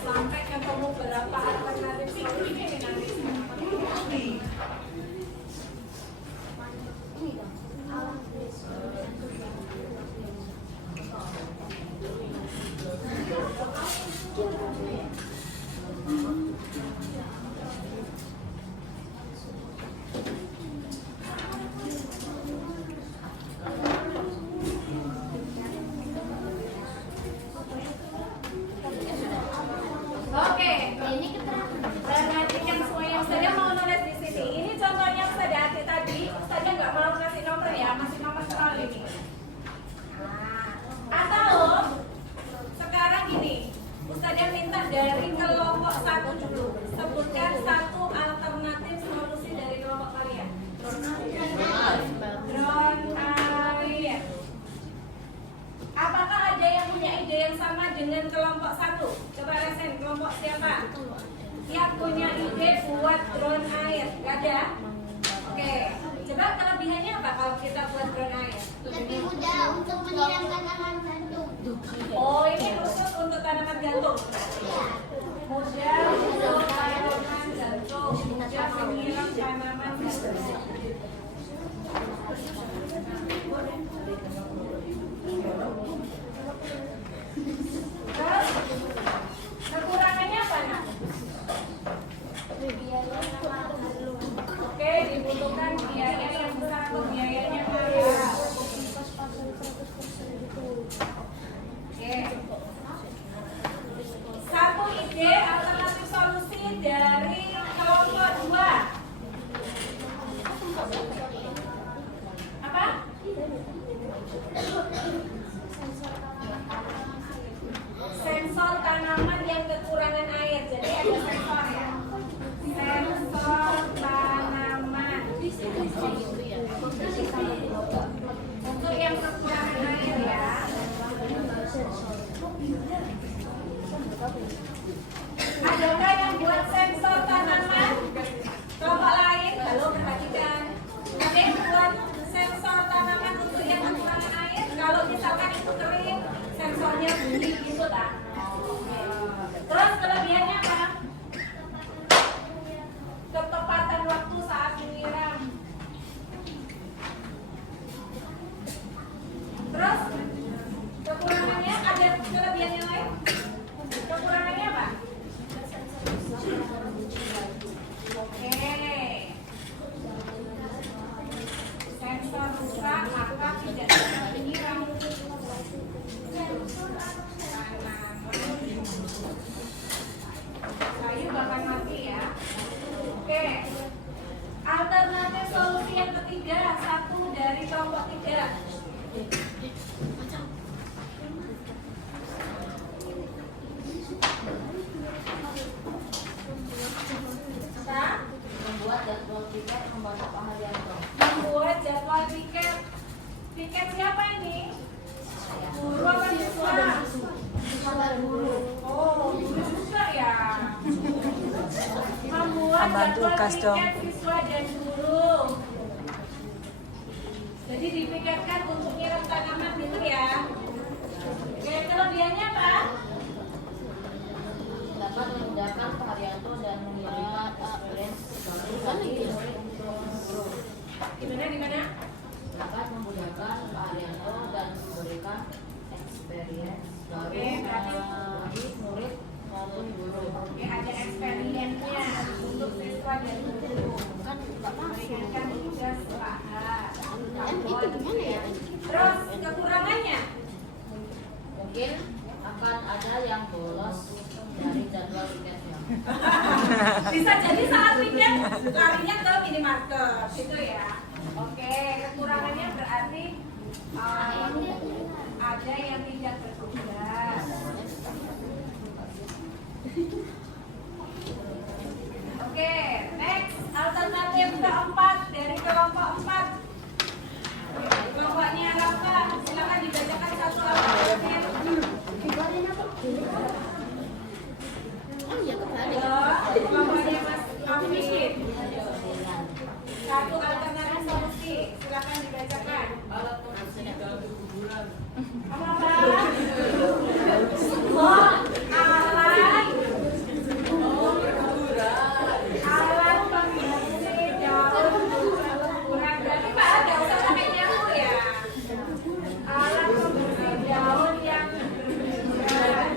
Sampai ketemu berapa Gak ada? Oke, coba kelebihannya apa kalau kita buat drone air? Lebih mudah untuk menyiram tanaman jantung. Oh, ini khusus untuk tanaman gantung. Mudah untuk tanaman gantung, mudah menyiram tanaman gantung. Terus, kekurangannya apa, Nak? Oke, dibutuhkan biaya yang besar atau biayanya mahal. Oke. Satu ide alternatif solusi dari kelompok 2. Apa? Sensor tanaman yang kekurangan air. Jadi ada sensor ya. Sensor tanaman. Untuk yang kekurangan air ya. Adakah yang buat sensor tanaman? Kelompok lain, halo perhatikan. Ada yang buat sensor tanaman untuk yang kekurangan air? Kalau misalkan itu kering, sensornya bunyi gitu tak? Terus kelebihannya apa? Ketepatan waktu saat menyiram. Terus kekurangannya ada kelebihannya lain? Kekurangannya apa? Oke. Sensor rusak maka tidak bisa menyiram. Kayu bakal mati ya. Oke. Alternatif solusi yang ketiga, satu dari kelompok 3. Membuat jadwal tiket membantu Pak Haryanto. Membuat jadwal tiket. Tiket siapa ini? Guru apa siswa? Oh, guru juga ya. Membuat jadwal tiket siswa dan guru. Jadi dipikirkan untuk nyiram tanaman gitu ya. Oke, kelebihannya apa? Dapat memudahkan Pak Haryanto dan memberikan experience bagi guru. Gimana? Dapat memudahkan Pak Haryanto dan memberikan experience Oke, berarti bagi murid maupun guru. oke, ada eksperimennya untuk siswa dan guru. Meringankan tugas paham. Terus kekurangannya? Mungkin akan ada yang bolos dari jadwal tiketnya. Bisa jadi saat tiket larinya ke minimarket gitu ya. Oke, kekurangannya berarti ada yang tidak bertugas. Oke, next alternatif keempat dari kelompok 4. Kelompoknya Rafa, silakan dibacakan satu alternatif. Kelompoknya Mas Afif. Satu alternatif solusi, silakan dibacakan. Apa? Oh, alat. Alat pengisi daun ukuran. Berarti Pak ada usah pakai nyamu ya. Alat pengisi daun yang berukuran.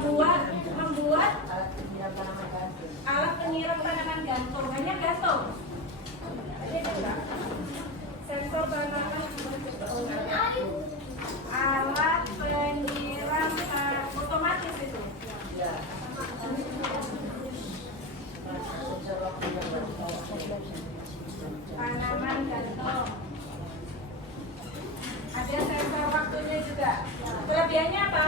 membuat alat penyiram tanaman gantung. Banyak gantung. Sensor tanaman alat penyiram otomatis itu. Tanaman gantung. Ada sensor waktunya juga. Kelebihannya apa?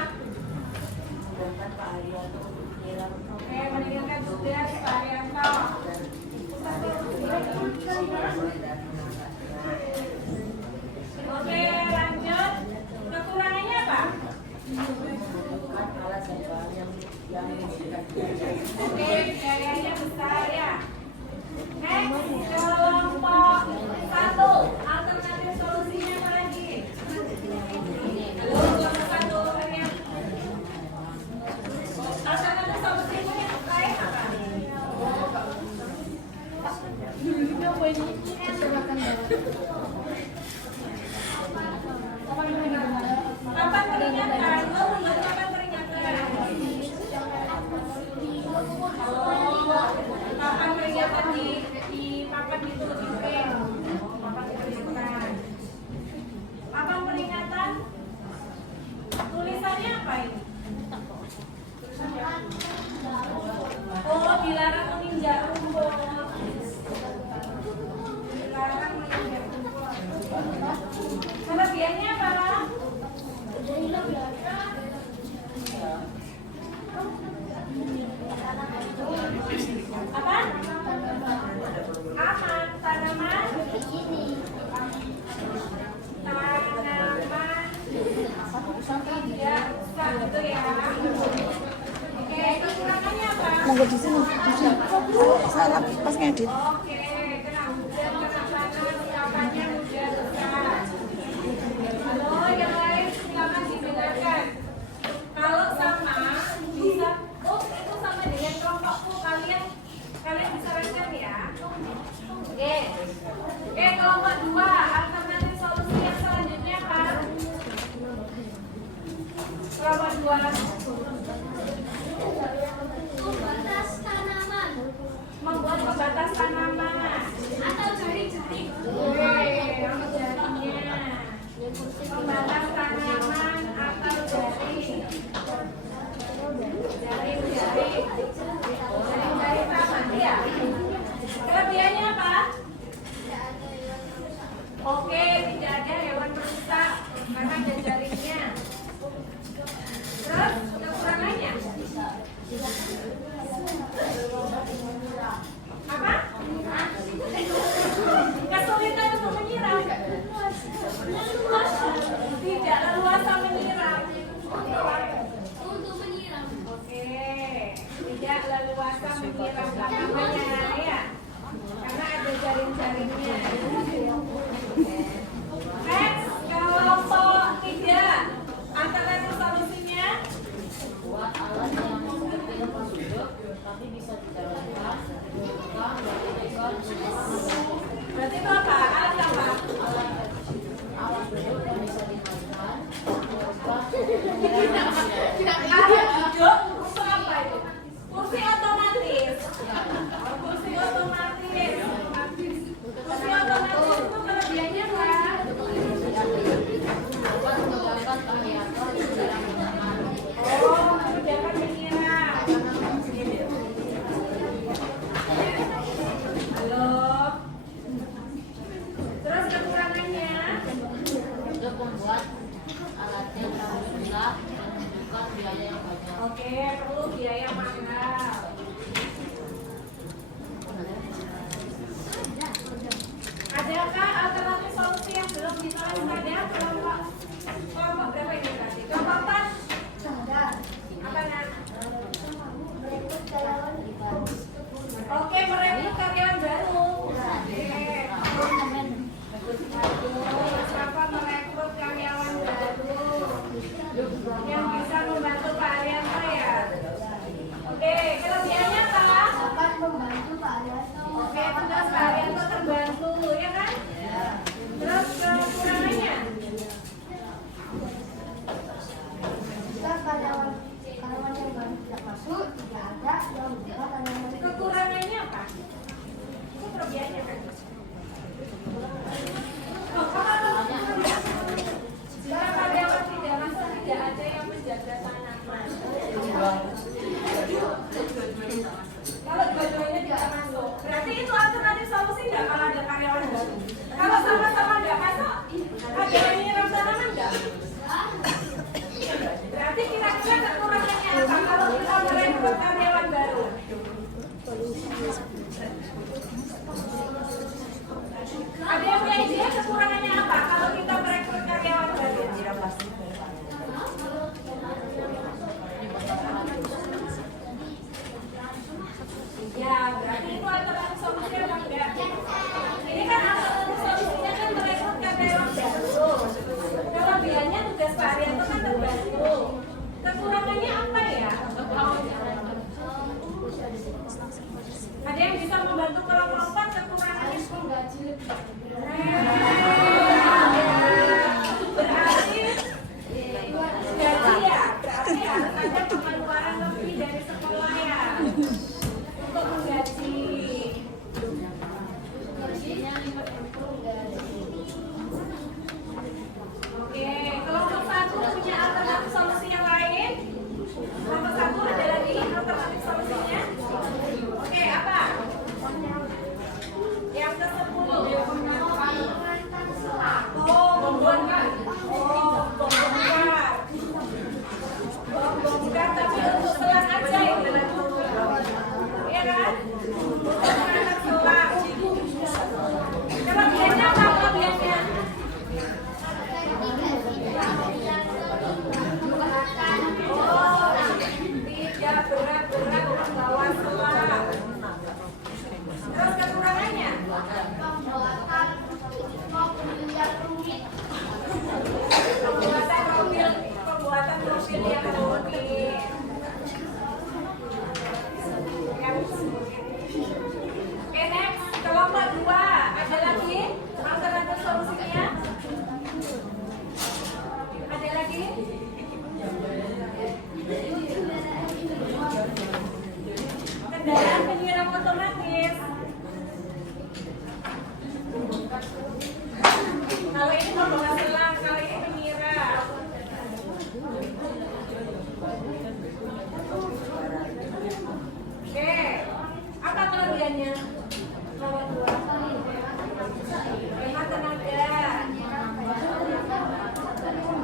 Oke, meningkatkan tugas Arianto. Oke, lanjut. Kekurangannya apa? Oke, biayanya besar ya. Next, kelompok 1. Alternatif solusinya apa lagi? Halo, kelompok 1. Alternatif solusinya yang lain apa? Papan peringatan. Lo membuat papan peringatan. Papan peringatan di papan itu di frame. Papan peringatan. Papan peringatan. Tulisannya apa ini? Oh, dilarang menginjak rumput. Dilarang menginjak rumput. Kelebihannya apa? Apa? Aman. Tanaman. Tidak rusak gitu ya. Oke, kekurangannya apa? Monggo di sini. Salah pas ngedit. Oke, kena hujan, kena panas, kapannya mudah rusak. Halo, yang lain silakan didengarkan. Kalau sama bisa, itu sama dengan kelompokku, kalian bisa resen ya. Oke, kelompok 2, alternatif solusi yang selanjutnya apa? Kelompok 2. Pembatas tanaman Membuat pembatas tanaman atau jaring-jaring. sama jaringnya. Pembatas tanaman atau jaring. Jaring taman ya. Kelebihannya apa? Oke, tidak ada hewan perusak karena ada jaringnya. Terus kekurangannya apa? Kesulitan untuk menyiram. Tidak leluasa menyiram. Untuk menyiram. Oke, tidak leluasa menyiram tanamannya ya, karena ada jaring-jaringnya. Next, kelompok 3. Alternatif solusinya Buat alat yang mungkin hidup tapi bisa dijalankan. berarti itu apa? Alat apa? Alat hidup yang bisa dimainkan. Alat hidup untuk apa itu? Kursi otomatis. Kursi otomatis. Kursi otomatis itu kelebihannya apa? Dapat menggunakan variator di dalam tanaman. Oh, memudahkan menyiram. Halo. Terus kekurangannya? Untuk membuat alatnya terlalu susah dan membutuhkan biaya yang banyak. Oke, perlu biaya mahal. Adakah alternatif solusi yang belum ditulis pada kelompok berapa ini tadi? Kelompok 4? Apa nak? Oke, merekrut karyawan baru. Oke. Siapa merekrut karyawan baru yang bisa membantu Pak Arianto ya? Oke, kelebihannya apa? Dapat membantu Pak Arianto. Oke, tugas Pak Arianto terbantu, ya kan? Terus kekurangannya? Kekurangannya apa? Itu kelebihannya kan? Oh, kalau jika karyawan tidak masuk, tidak ada yang menjaga tanaman. Kalau dua-duanya tidak masuk, berarti itu alternatif solusi nggak kalau ada karyawan baru? Kalau sama-sama nggak masuk, ada yang nyiram tanaman nggak? Berarti kira-kira kekurangannya apa kalau kita merekrut karyawan baru? Ada yang punya ide kekurangannya apa kalau kita merekrut karyawan baru? Ya, berarti itu alternatif solusi apa enggak? Ini kan alternatif solusinya kan merekrut karyawan baru. Kelebihannya tugas Pak Arianto kan terbantu. Kekurangannya apa ya? Ada yang bisa membantu kelompok kekurangannya gaji lebih. Berarti gaji ya, berarti harus ada pengeluaran lebih dari sekolah ya untuk menggaji. Oke, kelompok satu punya alternatif solusi yang lain. Kelompok satu ada lagi alternatif solusinya. Oke, apa? Yang ke-10. Oh, membongkar. Membongkar tapi untuk selang aja itu. Iya kan? Untuk mengangkat selang. Kelebihannya apa kelebihannya? Oh, tidak berat-berat membawa selang. Terus kekurangannya? Pembuatan profil yang rumit. Oke, next. Kelompok 2. Ada lagi alternatif solusinya? Ada lagi? Kendaraan penyiram otomatis. Kalau ini membawa selang, kalau ini penyiram. Oke, apa kelebihannya? Nomor 2. Hemat tenaga.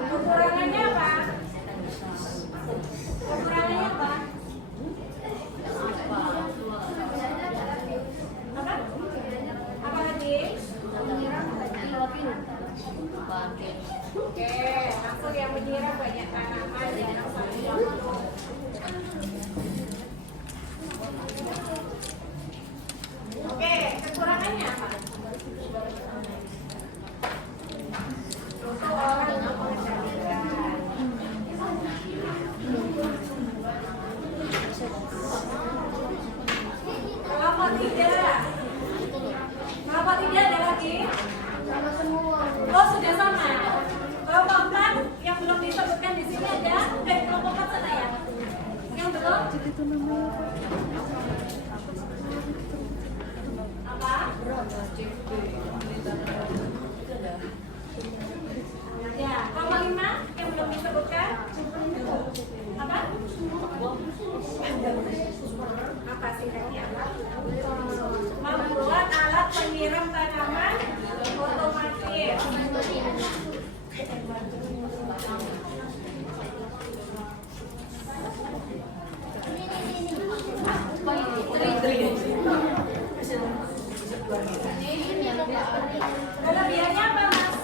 Kekurangannya apa? Kekurangannya apa? Apa? Apa lagi? Oke, langsung yang menyiram banyak tanaman yang satu waktu. Oke, kekurangannya apa? Untuk orang yang mengendalikan. Kelompok 3. Kelompok 3 ada lagi? Oh, sudah sama. Kelompok 4 yang belum disebutkan di sini ada. Kelompok 4 sana ya? Yang belum? Apa? Ya, kelompok 5 yang belum disebutkan. Apa? Apa singkatnya? Membuat alat penyiram tanaman otomatis. Kelebihannya apa, Mas?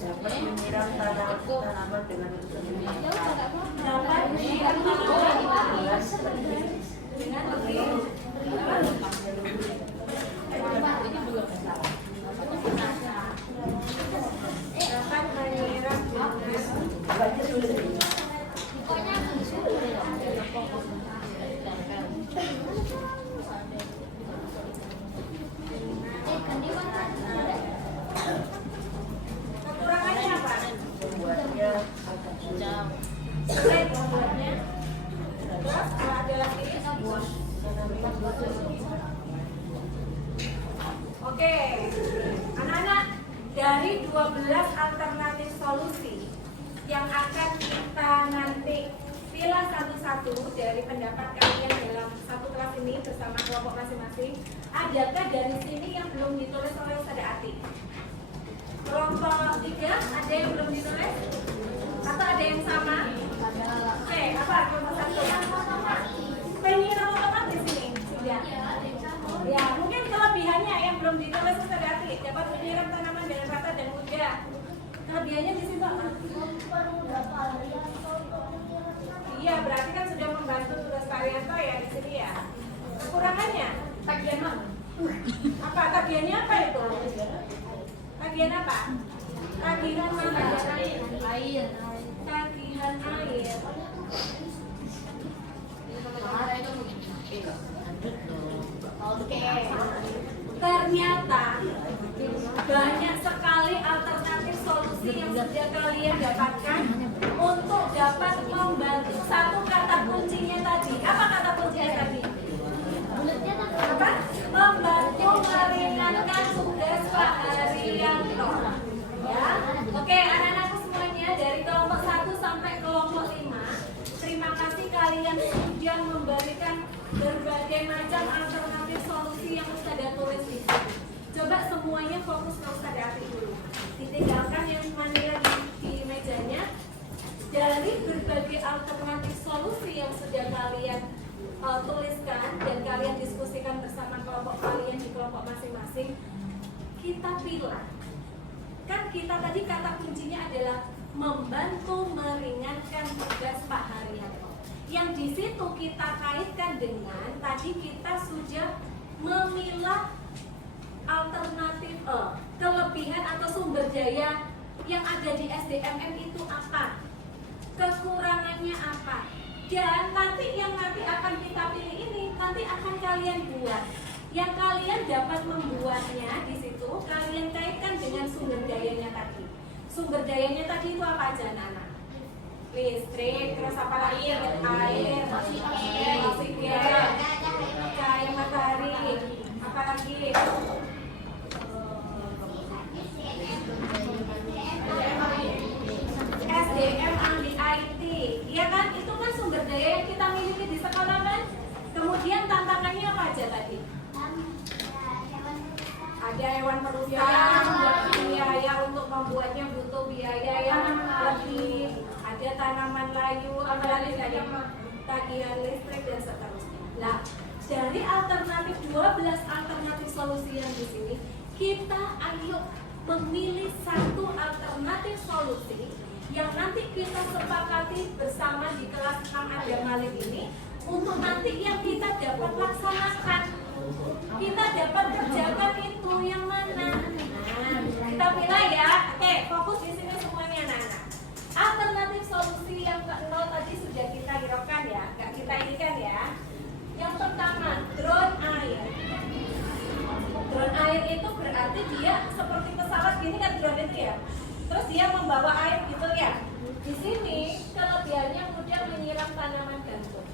Dapat menyiram tanaman dengan Dapat menyiram tanaman dengan lebih alternatif solusi yang akan kita nanti pilih satu-satu dari pendapat kalian dalam satu kelas ini bersama kelompok masing-masing. Adakah dari sini yang belum ditulis oleh Ustazah Ati? Kelompok 3 ada yang belum ditulis? Atau ada yang sama? Oke, apa kelompok 1? Penyiram otomatis ini sudah. Ya, mungkin kelebihannya yang belum ditulis Ustazah Ati dapat menyiram tanaman dengan rata dan mudah. Kelebihannya di situ apa? Iya, berarti kan sudah membantu tugas Parianto ya di sini ya. Kekurangannya tagihan mana? Apa tagihannya apa itu? Tagihan apa? Tagihan mana? Air. Tagihan air. Oke. Ternyata banyak sekali alternatif solusi yang sudah kalian dapatkan untuk dapat membantu satu kata kuncinya tadi. Apa kata kuncinya tadi? Apa? Membantu meringankan tugas Pak Haryanto. Ya. Oke, anak-anakku semuanya dari kelompok 1 sampai kelompok 5. Terima kasih kalian sudah memberikan berbagai macam alternatif solusi yang Ustazah tulis di sini. Coba semuanya fokus ke Ustazah Ati dulu. Ditinggalkan yang manila di mejanya. Dari berbagai alternatif solusi yang sudah kalian tuliskan dan kalian diskusikan bersama kelompok kalian di kelompok masing-masing, kita pilih. Kan kita tadi kata kuncinya adalah membantu meringankan tugas Pak Haryanto. Yang di situ kita kaitkan dengan tadi kita sudah memilah alternatif kelebihan atau sumber daya yang ada di SDMM itu apa, kekurangannya apa, dan nanti yang nanti akan kita pilih ini nanti akan kalian buat. Yang kalian dapat membuatnya di situ kalian kaitkan dengan sumber dayanya tadi. Sumber dayanya tadi itu apa aja, anak-anak? Listrik, terus apa lagi? Air, oksigen, cahaya matahari, apa lagi? SDM ahli IT, ya kan? Itu kan sumber daya yang kita miliki di sekolah kan? Kemudian tantangannya apa aja tadi? Ada hewan perusahaan, biaya untuk membuatnya butuh biaya yang lebih. Ada tanaman layu, apalagi tagihan listrik dan seterusnya. Nah, dari alternatif 12 alternatif solusi yang di sini, kita ayo memilih satu alternatif solusi yang nanti kita sepakati bersama di kelas 6 ada Malik ini untuk nanti yang kita dapat laksanakan, kita dapat kerjakan itu yang mana. Nah, kita pilih ya. Oke, fokus di sini semuanya anak-anak. Alternatif solusi yang ke-0 tadi sudah kita hiraukan ya, nggak kita inikan ya. Yang pertama, drone air. Drone air itu berarti dia seperti pesawat gini kan drone itu ya. Terus dia membawa air gitu ya. Di sini kelebihannya mudah menyiram tanaman gantung.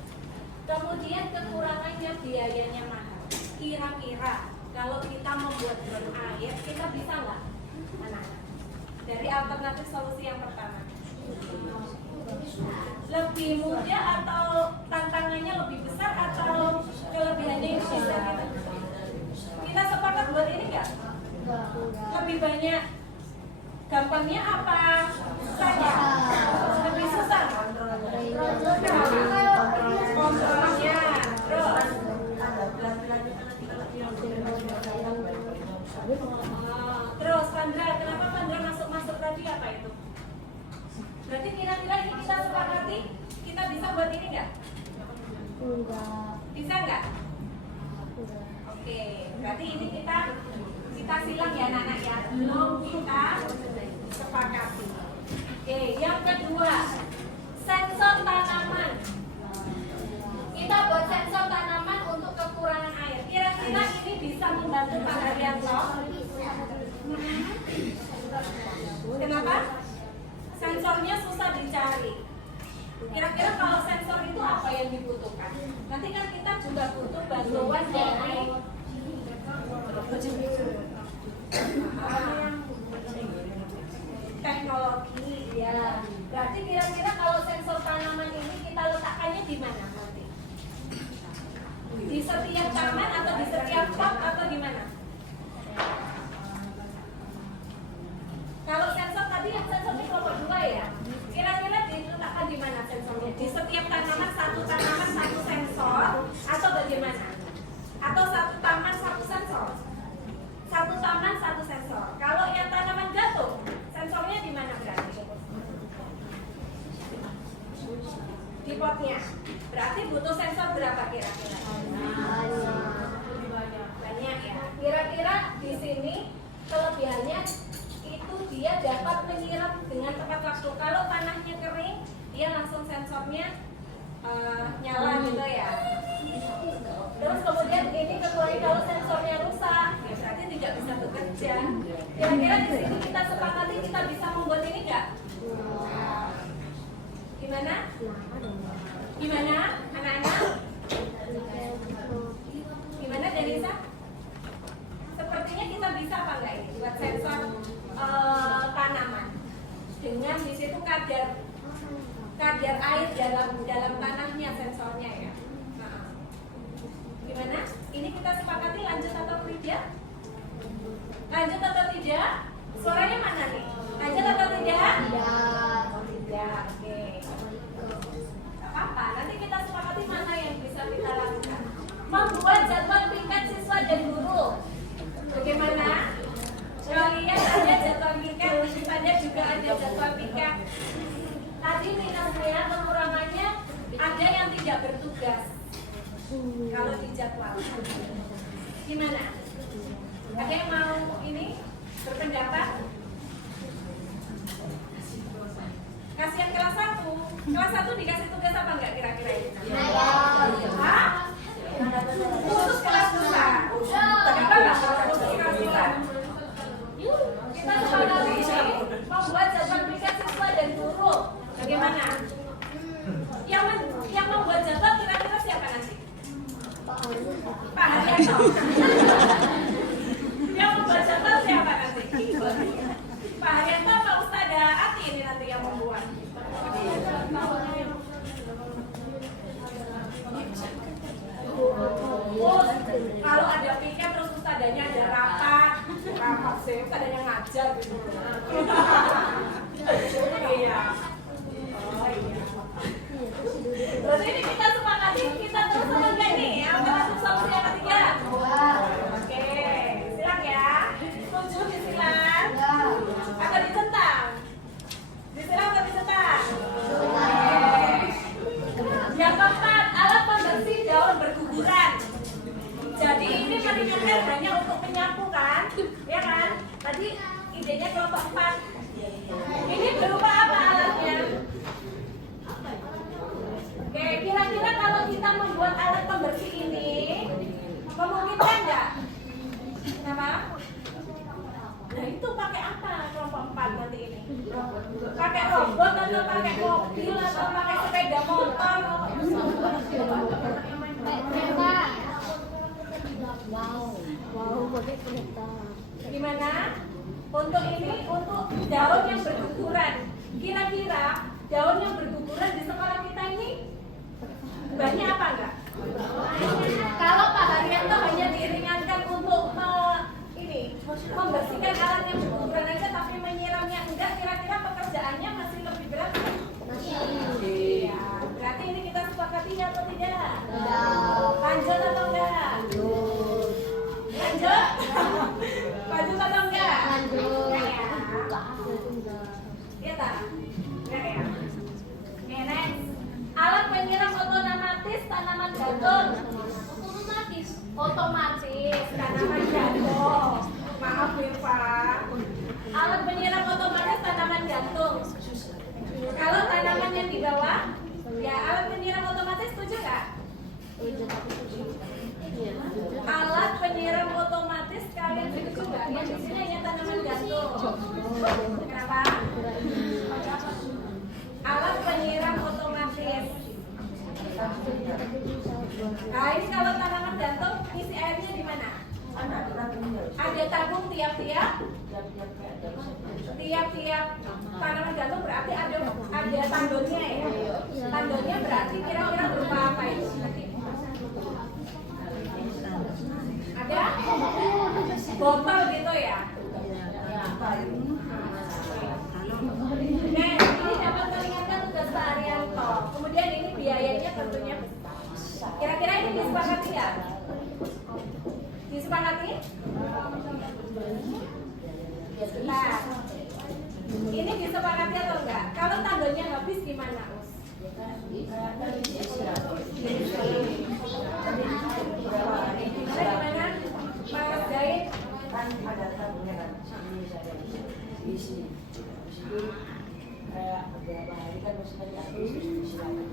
Kemudian kekurangannya biayanya mahal. Kira-kira kalau kita membuat drone air, kita bisa nggak, anak-anak? Dari alternatif solusi yang pertama, lebih mudah atau tantangannya lebih besar atau kelebihannya itu bisa kita sepakat buat ini nggak? Lebih banyak gampangnya apa saja? Lebih susah? Kontrolnya. Terus Pandra, kenapa Pandra masuk tadi apa itu? Berarti kira-kira ini kita sepakati, kita bisa buat ini nggak? Enggak. Bisa nggak? Oke, berarti ini kita silang ya anak-anak ya, belum kita sepakati. Oke, yang kedua, sensor tanaman. Kita buat sensor tanaman untuk kekurangan air. Kira-kira ini bisa membantu Pak Haryanto? Kenapa? Sensornya susah dicari. Kira-kira kalau sensor itu apa yang dibutuhkan? Nanti kan kita juga butuh bantuan dari di mana nanti? Di setiap taman atau di setiap pot atau gimana? Kalau sensor tadi yang sensor di kelompok 2 ya, kira-kira diletakkan di mana sensornya? Di setiap tanaman satu sensor atau bagaimana? Atau satu taman satu sensor? Satu taman satu sensor. Kalau yang tanaman gantung, sensornya di mana berarti? Di potnya. Berarti butuh sensor berapa kira-kira? Banyak ya. Kira-kira di sini kelebihannya itu dia dapat menyiram dengan tepat waktu. Kalau tanahnya kering, dia langsung sensornya nyala gitu ya. Terus kemudian ini kecuali kalau sensornya rusak, ya berarti tidak bisa bekerja. Kira-kira di sini kita sepakati kita bisa membuat ini nggak? Gimana? Gimana, anak-anak? Gimana, Denisa? Sepertinya kita bisa apa enggak ini buat sensor tanaman dengan di situ kadar air dalam tanahnya sensornya ya. Nah, gimana? Ini kita sepakati lanjut atau tidak? Lanjut atau tidak? Suaranya mana nih? Lanjut atau tidak? Tidak. Oke. Apa? Nanti kita sepakati mana yang bisa kita lakukan. Membuat jadwal piket siswa dan guru. Bagaimana? Kalian ada jadwal piket, di Panda juga ada jadwal piket. Tadi minusnya, kekurangannya ada yang tidak bertugas. Kalau di jadwal. Gimana? Ada yang mau ini berpendapat? Kasihan kelas 1. Kelas 1 dikasih tugas apa enggak kira-kira ini? Hah? Khusus kelas 2. Kenapa enggak khusus kelas 2? Kita sepakati ini membuat jadwal piket siswa dan guru. Bagaimana? Yang membuat jadwal kira-kira siapa nanti? Pak Haryanto. Yang membuat jadwal siapa nanti? Pak Haryanto apa Ustazah Ati ini nanti yang membuat? Oh, kalau ada piket terus Ustazahnya ada rapat sih, Ustazahnya ngajar gitu. Iya. Oh iya. Berarti ini kita sepakati, kita terus sama enggak nih? Apa langsung solusi yang ketiga? Oke, silang ya. Setuju disilang? Atau ditentang? Disilang atau ditentang? Yang keempat, alat pembersih daun berguguran. Jadi ini meringankan hanya untuk menyapu kan? Ya kan? Tadi idenya kelompok 4. Ini berupa apa alatnya? Oke, kira-kira kalau kita membuat alat pembersih ini memungkinkan nggak? Kenapa? Nah itu pakai apa kelompok 4 nanti ini? Pakai robot atau pakai mobil atau pakai sepeda motor? Gimana? Untuk ini, untuk daun yang berguguran. Kira-kira daun yang berguguran di sekolah kita ini banyak apa enggak? Kalau Pak Haryanto hanya diringankan untuk membersihkan alat yang berguguran aja tapi menyiramnya enggak, kira-kira pekerjaannya masih lebih berat? Iya. Berarti ini kita sepakati atau tidak? Lanjut atau enggak? Lanjut? Lanjut atau enggak? Iya tak? Enggak ya? Oke, next. Alat penyiram otomatis tanaman gantung. Otomatis tanaman gantung. Maaf Wirpa. Alat penyiram otomatis tanaman gantung. Kalau tanaman yang di bawah, ya alat penyiram otomatis setuju nggak? Alat penyiram otomatis kalian setuju nggak? Yang di sini hanya tanaman gantung. Kenapa? Alat penyiram otomatis. Nah ini kalau tanaman gantung isi airnya di mana? Ada tabung tiap-tiap tanaman gantung berarti ada tandonnya ya. Tandonnya berarti kira-kira tentunya besar. Kira-kira ini disepakati ya? Disepakati? Nah, ini disepakati atau enggak? Kalau tanggalnya habis gimana, Us? Gimana? Mas Zaid? Kan ada tabunya kan di sini. Kayak beberapa hari kan maksudnya disilakan.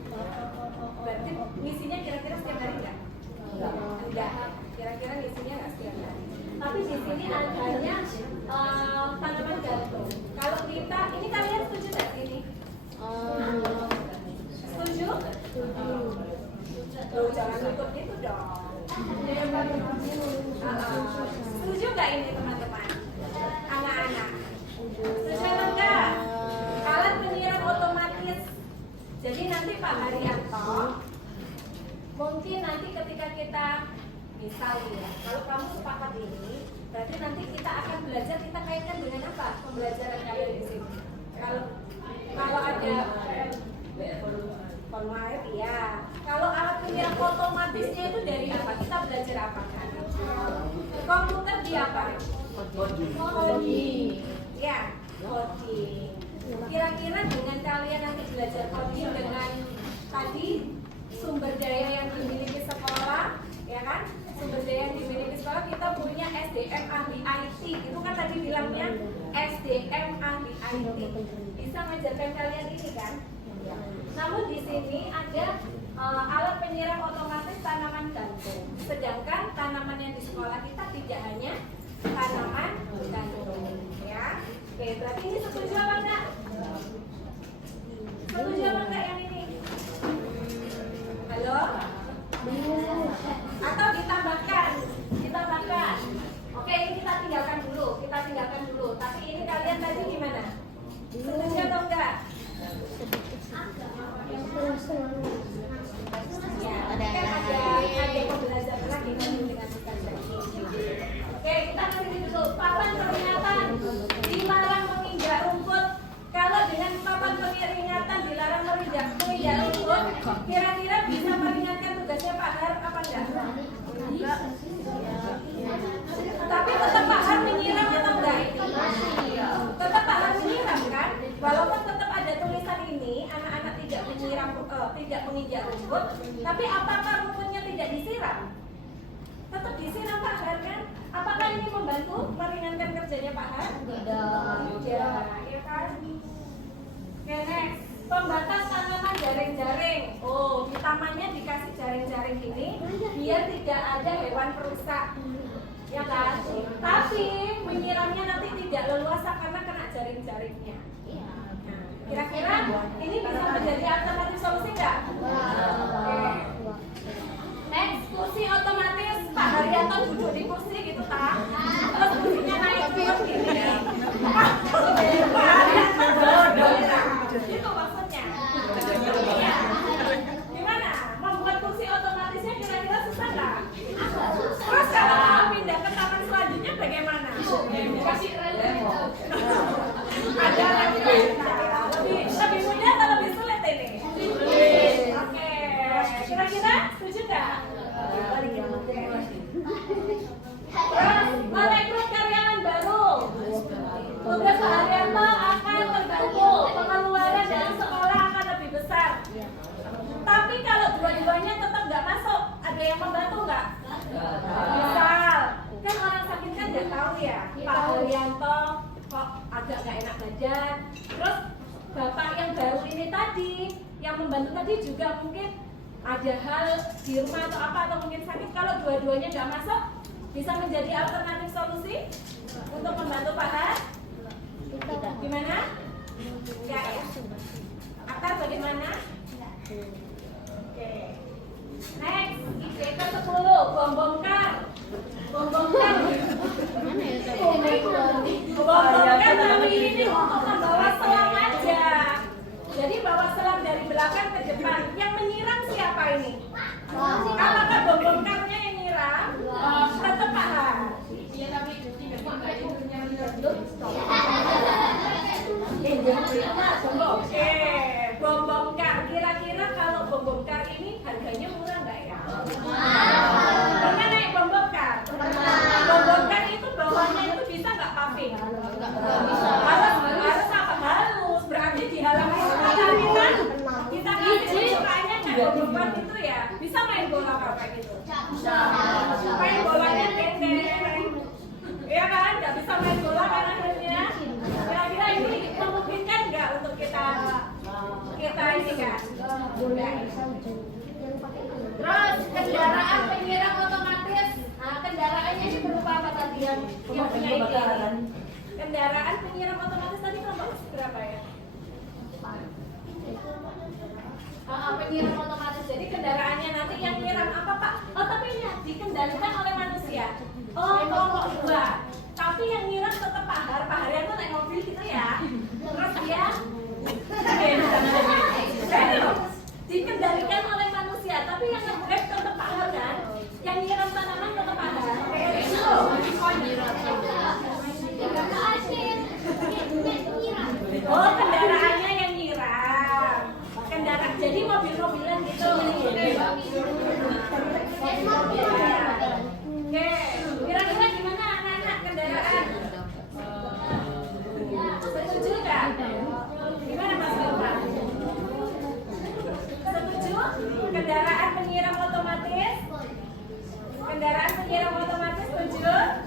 Berarti ngisinya kira-kira setiap hari enggak? Enggak. Kira-kira ngisinya enggak setiap hari. Tapi di sini adanya tanaman gantung. Kalau kita, ini kalian setuju nggak ini? Setuju? Tuh, jangan ikut itu dong. Setuju nggak ini teman-teman? Anak-anak. Setuju atau enggak? Alat penyiram otomatis. Jadi nanti Pak Haryanto, mungkin nanti ketika kita misalnya, kalau kamu sepakat ini, berarti nanti kita akan belajar, kita kaitkan dengan apa pembelajaran kalian di sini. Kalau ada volume air, ya. Kalau alat penyiram otomatisnya itu dari apa? Kita belajar apa kan? Komputer di apa? Coding. Ya, coding. Kira-kira dengan kalian nanti belajar coding dengan tadi sumber daya yang dimiliki sekolah, ya kan? Sumber daya yang dimiliki sekolah, kita punya SDM ahli IT. Itu kan tadi bilangnya SDM ahli IT. Bisa mengajarkan kalian ini kan? Namun di sini ada alat penyiram otomatis tanaman gantung. Sedangkan tanaman yang di sekolah kita tidak hanya tanaman gantung, ya. Oke, berarti ini setuju apa enggak? Setuju apa enggak yang ini? Halo? Atau ditambahkan? Ditambahkan. Oke, ini kita tinggalkan dulu. Tapi ini kalian tadi gimana? Setuju atau enggak? Ya, ada pembelajaran lagi dengan Ustazah. Oke, kita kasih dulu papan peringatan dilarang menginjak rumput. Kalau dengan papan peringatan dilarang menginjak rumput, kira-kira bisa meringankan tugasnya Pak Har apa enggak? Tapi tetap Pak Har menyiram atau enggak? Tetap Pak Har menyiram kan? Walaupun tetap ada tulisan ini, anak-anak tidak menyiram, tidak menginjak rumput, tapi apakah rumputnya tidak disiram? Tetap disiram Pak Har kan? Apakah ini membantu meringankan kerjanya Pak Har? Tidak. Ya kan? Oke, next. Pembatas tanaman jaring-jaring. Oh, di tamannya dikasih jaring-jaring ini biar tidak ada hewan perusak. Ya kan? Tapi menyiramnya nanti tidak leluasa karena kena jaring-jaringnya. Nah, kira-kira ini bisa menjadi alternatif solusi nggak? Oke. Next, kursi otomatis. Pak Haryanto duduk di kursi gitu tak? Terus kursinya naik terus gini. Pak Haryanto gitu maksudnya. Iya. Gimana? Membuat kursi otomatisnya kira-kira susah nggak? Terus kalau pindah ke taman selanjutnya bagaimana? Kasih ada lagi. Lebih mudah atau lebih sulit ini? Oke. Kira-kira setuju nggak? Terus merekrut karyawan baru. Tugas Pak Haryanto akan terbantu, pengeluaran dari sekolah akan lebih besar. Tapi kalau dua-duanya tetap nggak masuk, ada yang membantu nggak? Misal, kan orang sakit kan nggak tahu ya, Pak Haryanto kok agak nggak enak badan. Terus bapak yang baru ini tadi, yang membantu tadi juga mungkin ada hal di rumah atau apa, atau mungkin sakit. Kalau dua-duanya nggak masuk, bisa menjadi alternatif solusi untuk membantu Pak Har? Gimana? Enggak ya? Akar bagaimana? Oke. Next, IPK 10, bom bongkar. Bom bongkar. Bom bongkar tapi ini untuk membawa selang aja. Jadi bawa selang dari belakang ke depan. Yang menyiram siapa ini? Apakah bom bongkarnya yang nyiram? Tetap Pak Har. Iya tapi Oke, bom bongkar. Kira-kira kalau bom bongkar ini harga kayak gitu? Main bolanya pendek. Iya kan? Nggak bisa main bola kan akhirnya. Kira-kira ini memungkinkan nggak untuk kita ini kan? Terus kendaraan penyiram otomatis. Nah, kendaraannya ini berupa apa tadi yang punya ide? Kendaraan penyiram otomatis tadi kelompok berapa ya? Penyiram otomatis. Jadi kendaraannya nanti yang nyiram apa Pak? Oh tapi ini dikendalikan oleh manusia. Oh kelompok 2. Tapi yang nyiram tetap Pak Har itu naik mobil gitu ya. Terus dia dikendalikan oleh manusia. Tapi yang nge-grab tetap Pak Har kan? Yang nyiram tanaman tetap Pak Har. Oh kendaraannya yang nyiram. Kendaraan jadi mobil-mobilan gitu. Oke, kira-kira gimana anak-anak kendaraan? Setuju nggak? Gimana Mas Bapak? Setuju? Kendaraan penyiram otomatis? Kendaraan penyiram otomatis setuju?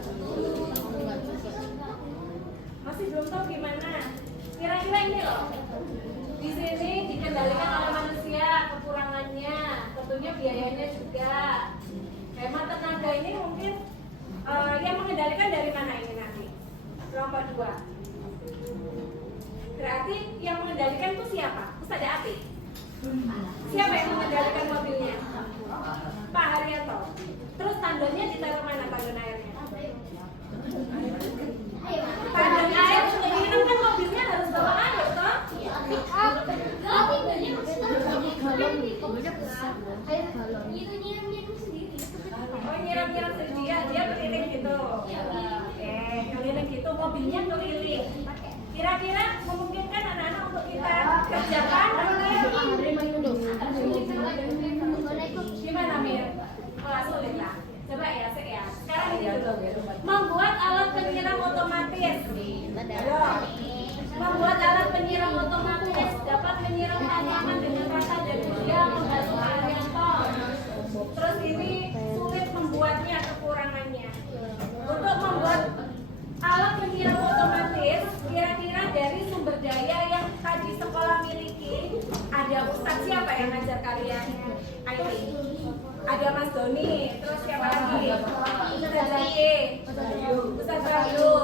Masih belum tahu gimana? Kira-kira ini loh. Di sini dikendalikan oleh manusia, kekurangannya, tentunya biayanya juga. Hemat tenaga ini mungkin yang mengendalikan dari mana ini nanti? Kelompok 2. Berarti yang mengendalikan itu siapa? Ustaz Ati. Siapa yang mengendalikan mobilnya? Pak Haryanto. Terus tandonnya ditaruh mana tandon airnya? Tandon air untuk minum kan mobilnya harus bawa air toh? Oh nyiram-nyiram sendiri dia keliling gitu. Oke, keliling gitu mobilnya keliling. Kira-kira memungkinkan anak-anak untuk kita kerjakan? Gimana Mir? Wah sulit lah. Coba ya, sekarang ini dulu. Membuat alat penyiram otomatis. Membuat alat penyiram otomatis dapat menyiram tanaman dengan rata dan dia membantu Haryanto. Terus ini sulit membuatnya, kekurangannya. Untuk membuat alat penyiram otomatis, kira-kira dari sumber daya yang tadi sekolah miliki, ada Ustadz siapa yang ngajar kalian IT? Ada Mas Doni, terus siapa lagi? Ustadz Zaki, Ustadz Bayu.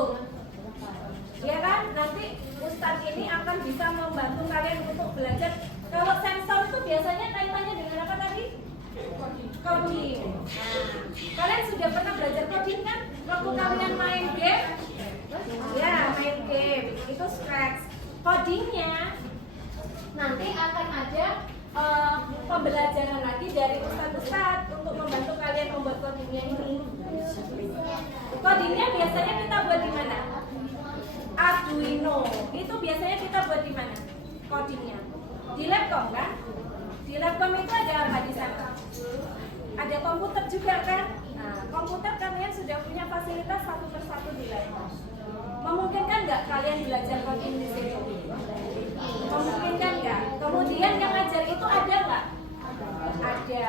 Ya kan, nanti Ustadz ini akan bisa membantu kalian untuk belajar. Kalau sensor itu biasanya kaitannya dengan apa tadi? Coding. Nah, kalian sudah pernah belajar coding kan? Waktu kalian main game? Ya, main game. Itu scratch. Codingnya nanti akan ada pembelajaran lagi dari Ustadz untuk membantu kalian membuat codingnya ini. Codingnya biasanya kita buat di mana? Arduino. Itu biasanya kita buat di mana? Codingnya di laptop kan? Di laptop itu ada apa di sana? Ada komputer juga kan? Nah, komputer kalian sudah punya fasilitas satu persatu di laptop. Memungkinkan nggak kalian belajar coding di situ? Memungkinkan nggak? Kemudian yang ngajar itu ada nggak? Ada.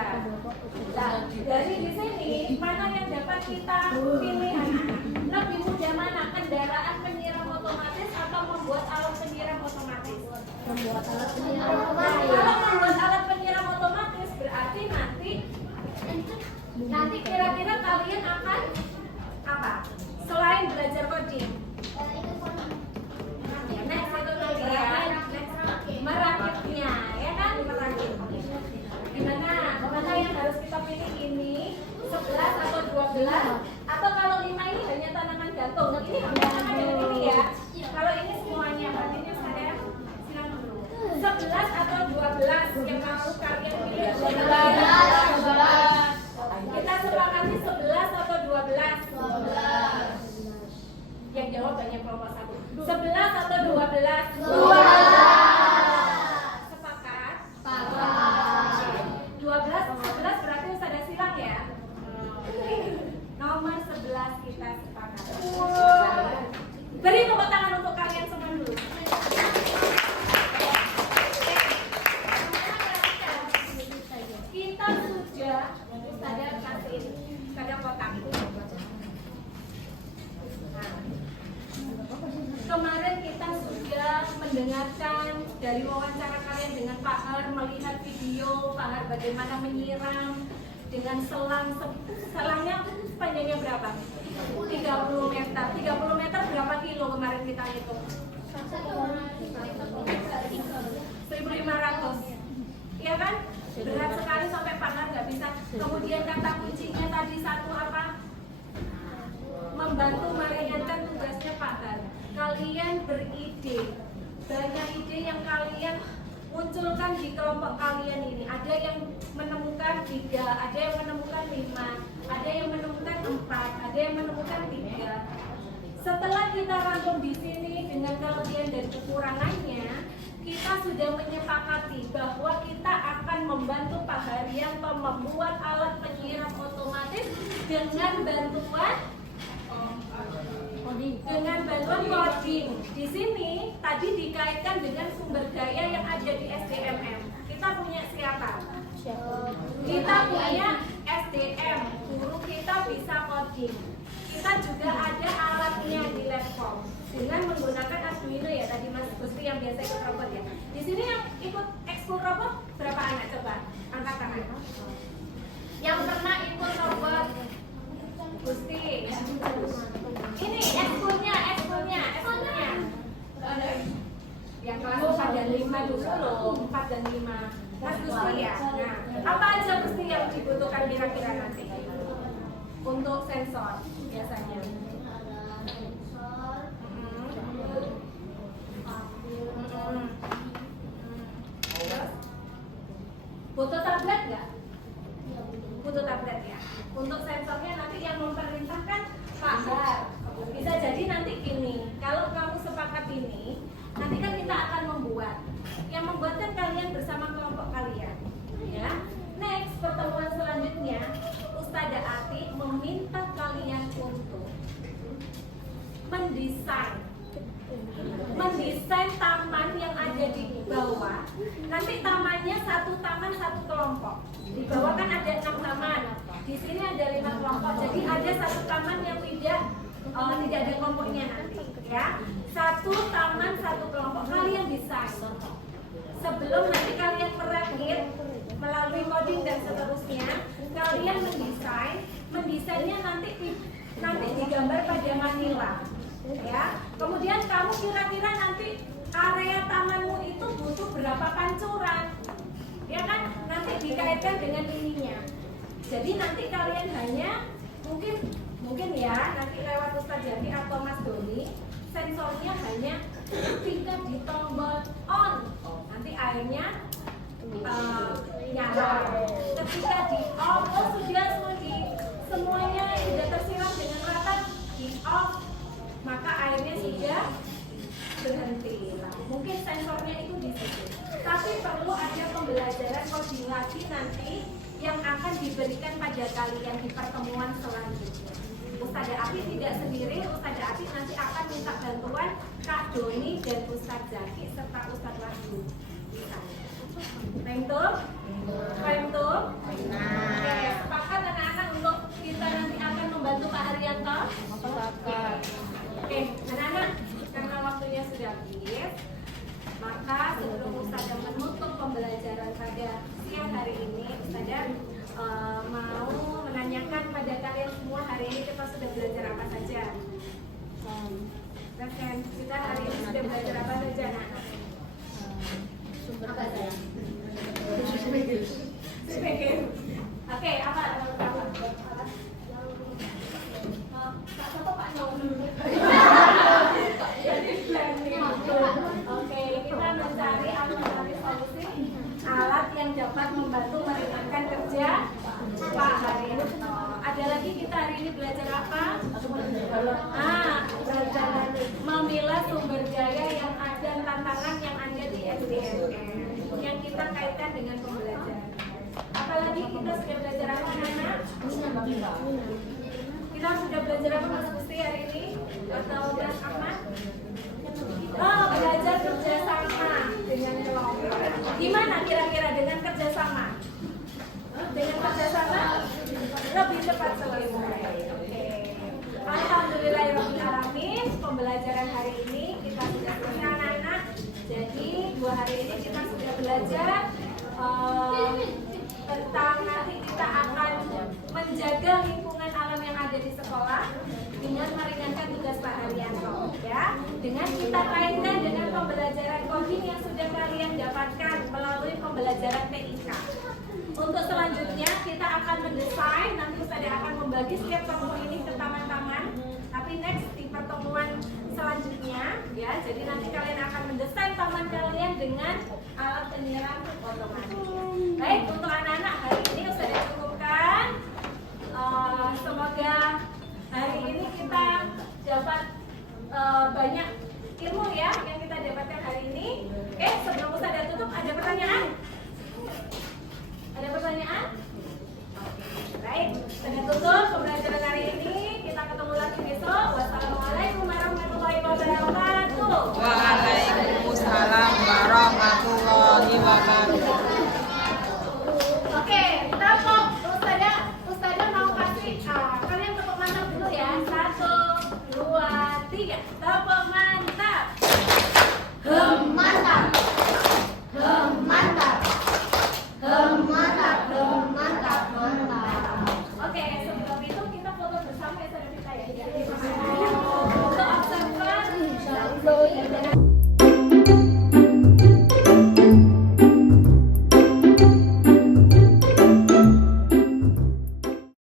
Nah, dari di sini mana yang dapat kita pilih anak-anak? Lebih mudah mana? Kendaraan penyiram otomatis atau membuat alat penyiram otomatis? Membuat alat penyiram Nah, kalau membuat alat penyiram otomatis berarti nanti kira-kira kalian akan apa? Selain belajar coding, next itu nanti ya, merakitnya, ya kan? Merakit. Mana yang harus kita pilih ini? 11 atau 12? Atau kalau 5 ini hanya tanaman gantung? Nah, ini tanaman dengan ini ya. Kalau ini semuanya, berarti saya silang dulu. 11 atau 12 yang mau kalian pilih? 12. Kita sepakati 11 atau 12? 12. Yang jawab banyak kelompok 1. 11 atau 12? 12. Sepakat? Sepakat. 11 berarti sudah silang ya? Nomor 11 kita sepakat. sudah Ustazah kasih pada kotak. Nah, kemarin kita sudah mendengarkan dari wawancara kalian dengan Pak Har, melihat video Pak Har bagaimana menyiram dengan selangnya panjangnya berapa? 30 meter. 30 meter berapa kilo kemarin kita hitung? 1.500. Iya kan? Berat sekali sampai Pak Har nggak bisa. Kemudian kata kuncinya tadi satu apa? Membantu meringankan tugasnya Pak Har. Kalian beride, banyak ide yang kalian munculkan di kelompok kalian ini. Ada yang menemukan 3, ada yang menemukan 5, ada yang menemukan 4, ada yang menemukan 3. Setelah kita rangkum di sini dengan kelebihan dan kekurangannya, kita sudah menyepakati bahwa kita akan membantu Pak Haryanto membuat alat penyiram otomatis dengan bantuan coding. Di sini tadi dikaitkan dengan sumber daya yang ada di SDMM. Kita punya siapa? Kita punya SDM, guru kita bisa coding. Kita juga ada alatnya di laptop dengan menggunakan Arduino ya tadi Mas Gusti yang biasa ikut robot ya. Di sini yang ikut ekskul robot berapa anak coba? Angkat tangan. Yang pernah ikut robot Gusti. Ini ekskulnya. Yang kelas 4 dan 5 dulu loh, 4 dan 5. Mas Gusti ya. Nah, apa aja Gusti yang dibutuhkan kira-kira nanti untuk sensor biasanya? Butuh tablet nggak? Butuh tablet ya. Untuk sensornya nanti yang memerintahkan Pak Har. Bisa jadi nanti gini, kalau kamu sepakat ini, nanti kan kita akan membuat. Yang membuatkan kalian bersama kelompok kalian. Ya. Next, pertemuan selanjutnya, Ustazah Ati meminta kalian untuk mendesain taman yang ada di bawah. Nanti tamannya satu taman satu kelompok. Di bawah kan ada 6 taman. Di sini ada 5 kelompok. Jadi ada satu taman yang tidak ada kelompoknya nanti. Ya, satu taman satu kelompok kalian desain. Sebelum nanti kalian merakit melalui coding dan seterusnya, kalian mendesainnya nanti digambar pada manila. Ya, kemudian kamu kira-kira nanti area tamanmu itu butuh berapa pancuran, ya kan? Nanti dikaitkan dengan ininya. Jadi nanti kalian hanya mungkin ya nanti lewat Ustazah Jati atau Mas Doni, sensornya hanya ketika di tombol on, nanti airnya nyala. Ketika di off, sudah semuanya sudah tersiram dengan rata, di off, maka airnya sudah berhenti. Mungkin sensornya itu di situ. Tapi perlu ada pembelajaran coding lagi nanti yang akan diberikan pada kalian di pertemuan selanjutnya. Ustazah Api tidak sendiri, Ustazah Api nanti akan minta bantuan Kak Doni dan Ustaz Zaki serta Ustaz Wahyu. Paham tuh? Oke, sepakat anak-anak untuk kita nanti akan membantu Pak Haryanto? Oke, anak-anak, karena waktunya sudah habis, maka sebelum Ustazah menutup pembelajaran pada siang hari ini, Ustazah mau menanyakan pada kalian semua hari ini kita sudah belajar apa saja? Kita hari ini sudah belajar apa saja, anak-anak? Apa saja? Oke, apa? Kak Soto Pak Nyong. Oke, kita mencari alternatif solusi alat yang dapat membantu meringankan kerja Pak Haryanto. Ada lagi kita hari ini belajar apa? Belajar memilah sumber daya yang ada, tantangan yang ada di SDMM yang kita kaitkan dengan pembelajaran. Apalagi kita sudah belajar apa, anak? Kita sudah belajar apa, Mas Gusti hari ini? Atau Mas Ahmad? Belajar kerjasama dengan kelompok. Gimana kira-kira dengan kerjasama? Dengan kerjasama belajar tentang nanti kita akan menjaga lingkungan alam yang ada di sekolah dengan meringankan tugas Pak Haryanto, ya. Dengan kita kaitkan dengan pembelajaran coding yang sudah kalian dapatkan melalui pembelajaran TIK. Untuk selanjutnya kita akan mendesain, nanti saya akan membagi setiap tombol ini ke taman-taman. Tapi next di pertemuan selanjutnya, ya. Jadi nanti kalian akan mendesain taman kalian dengan alat penyiram otomatis. Baik, untuk anak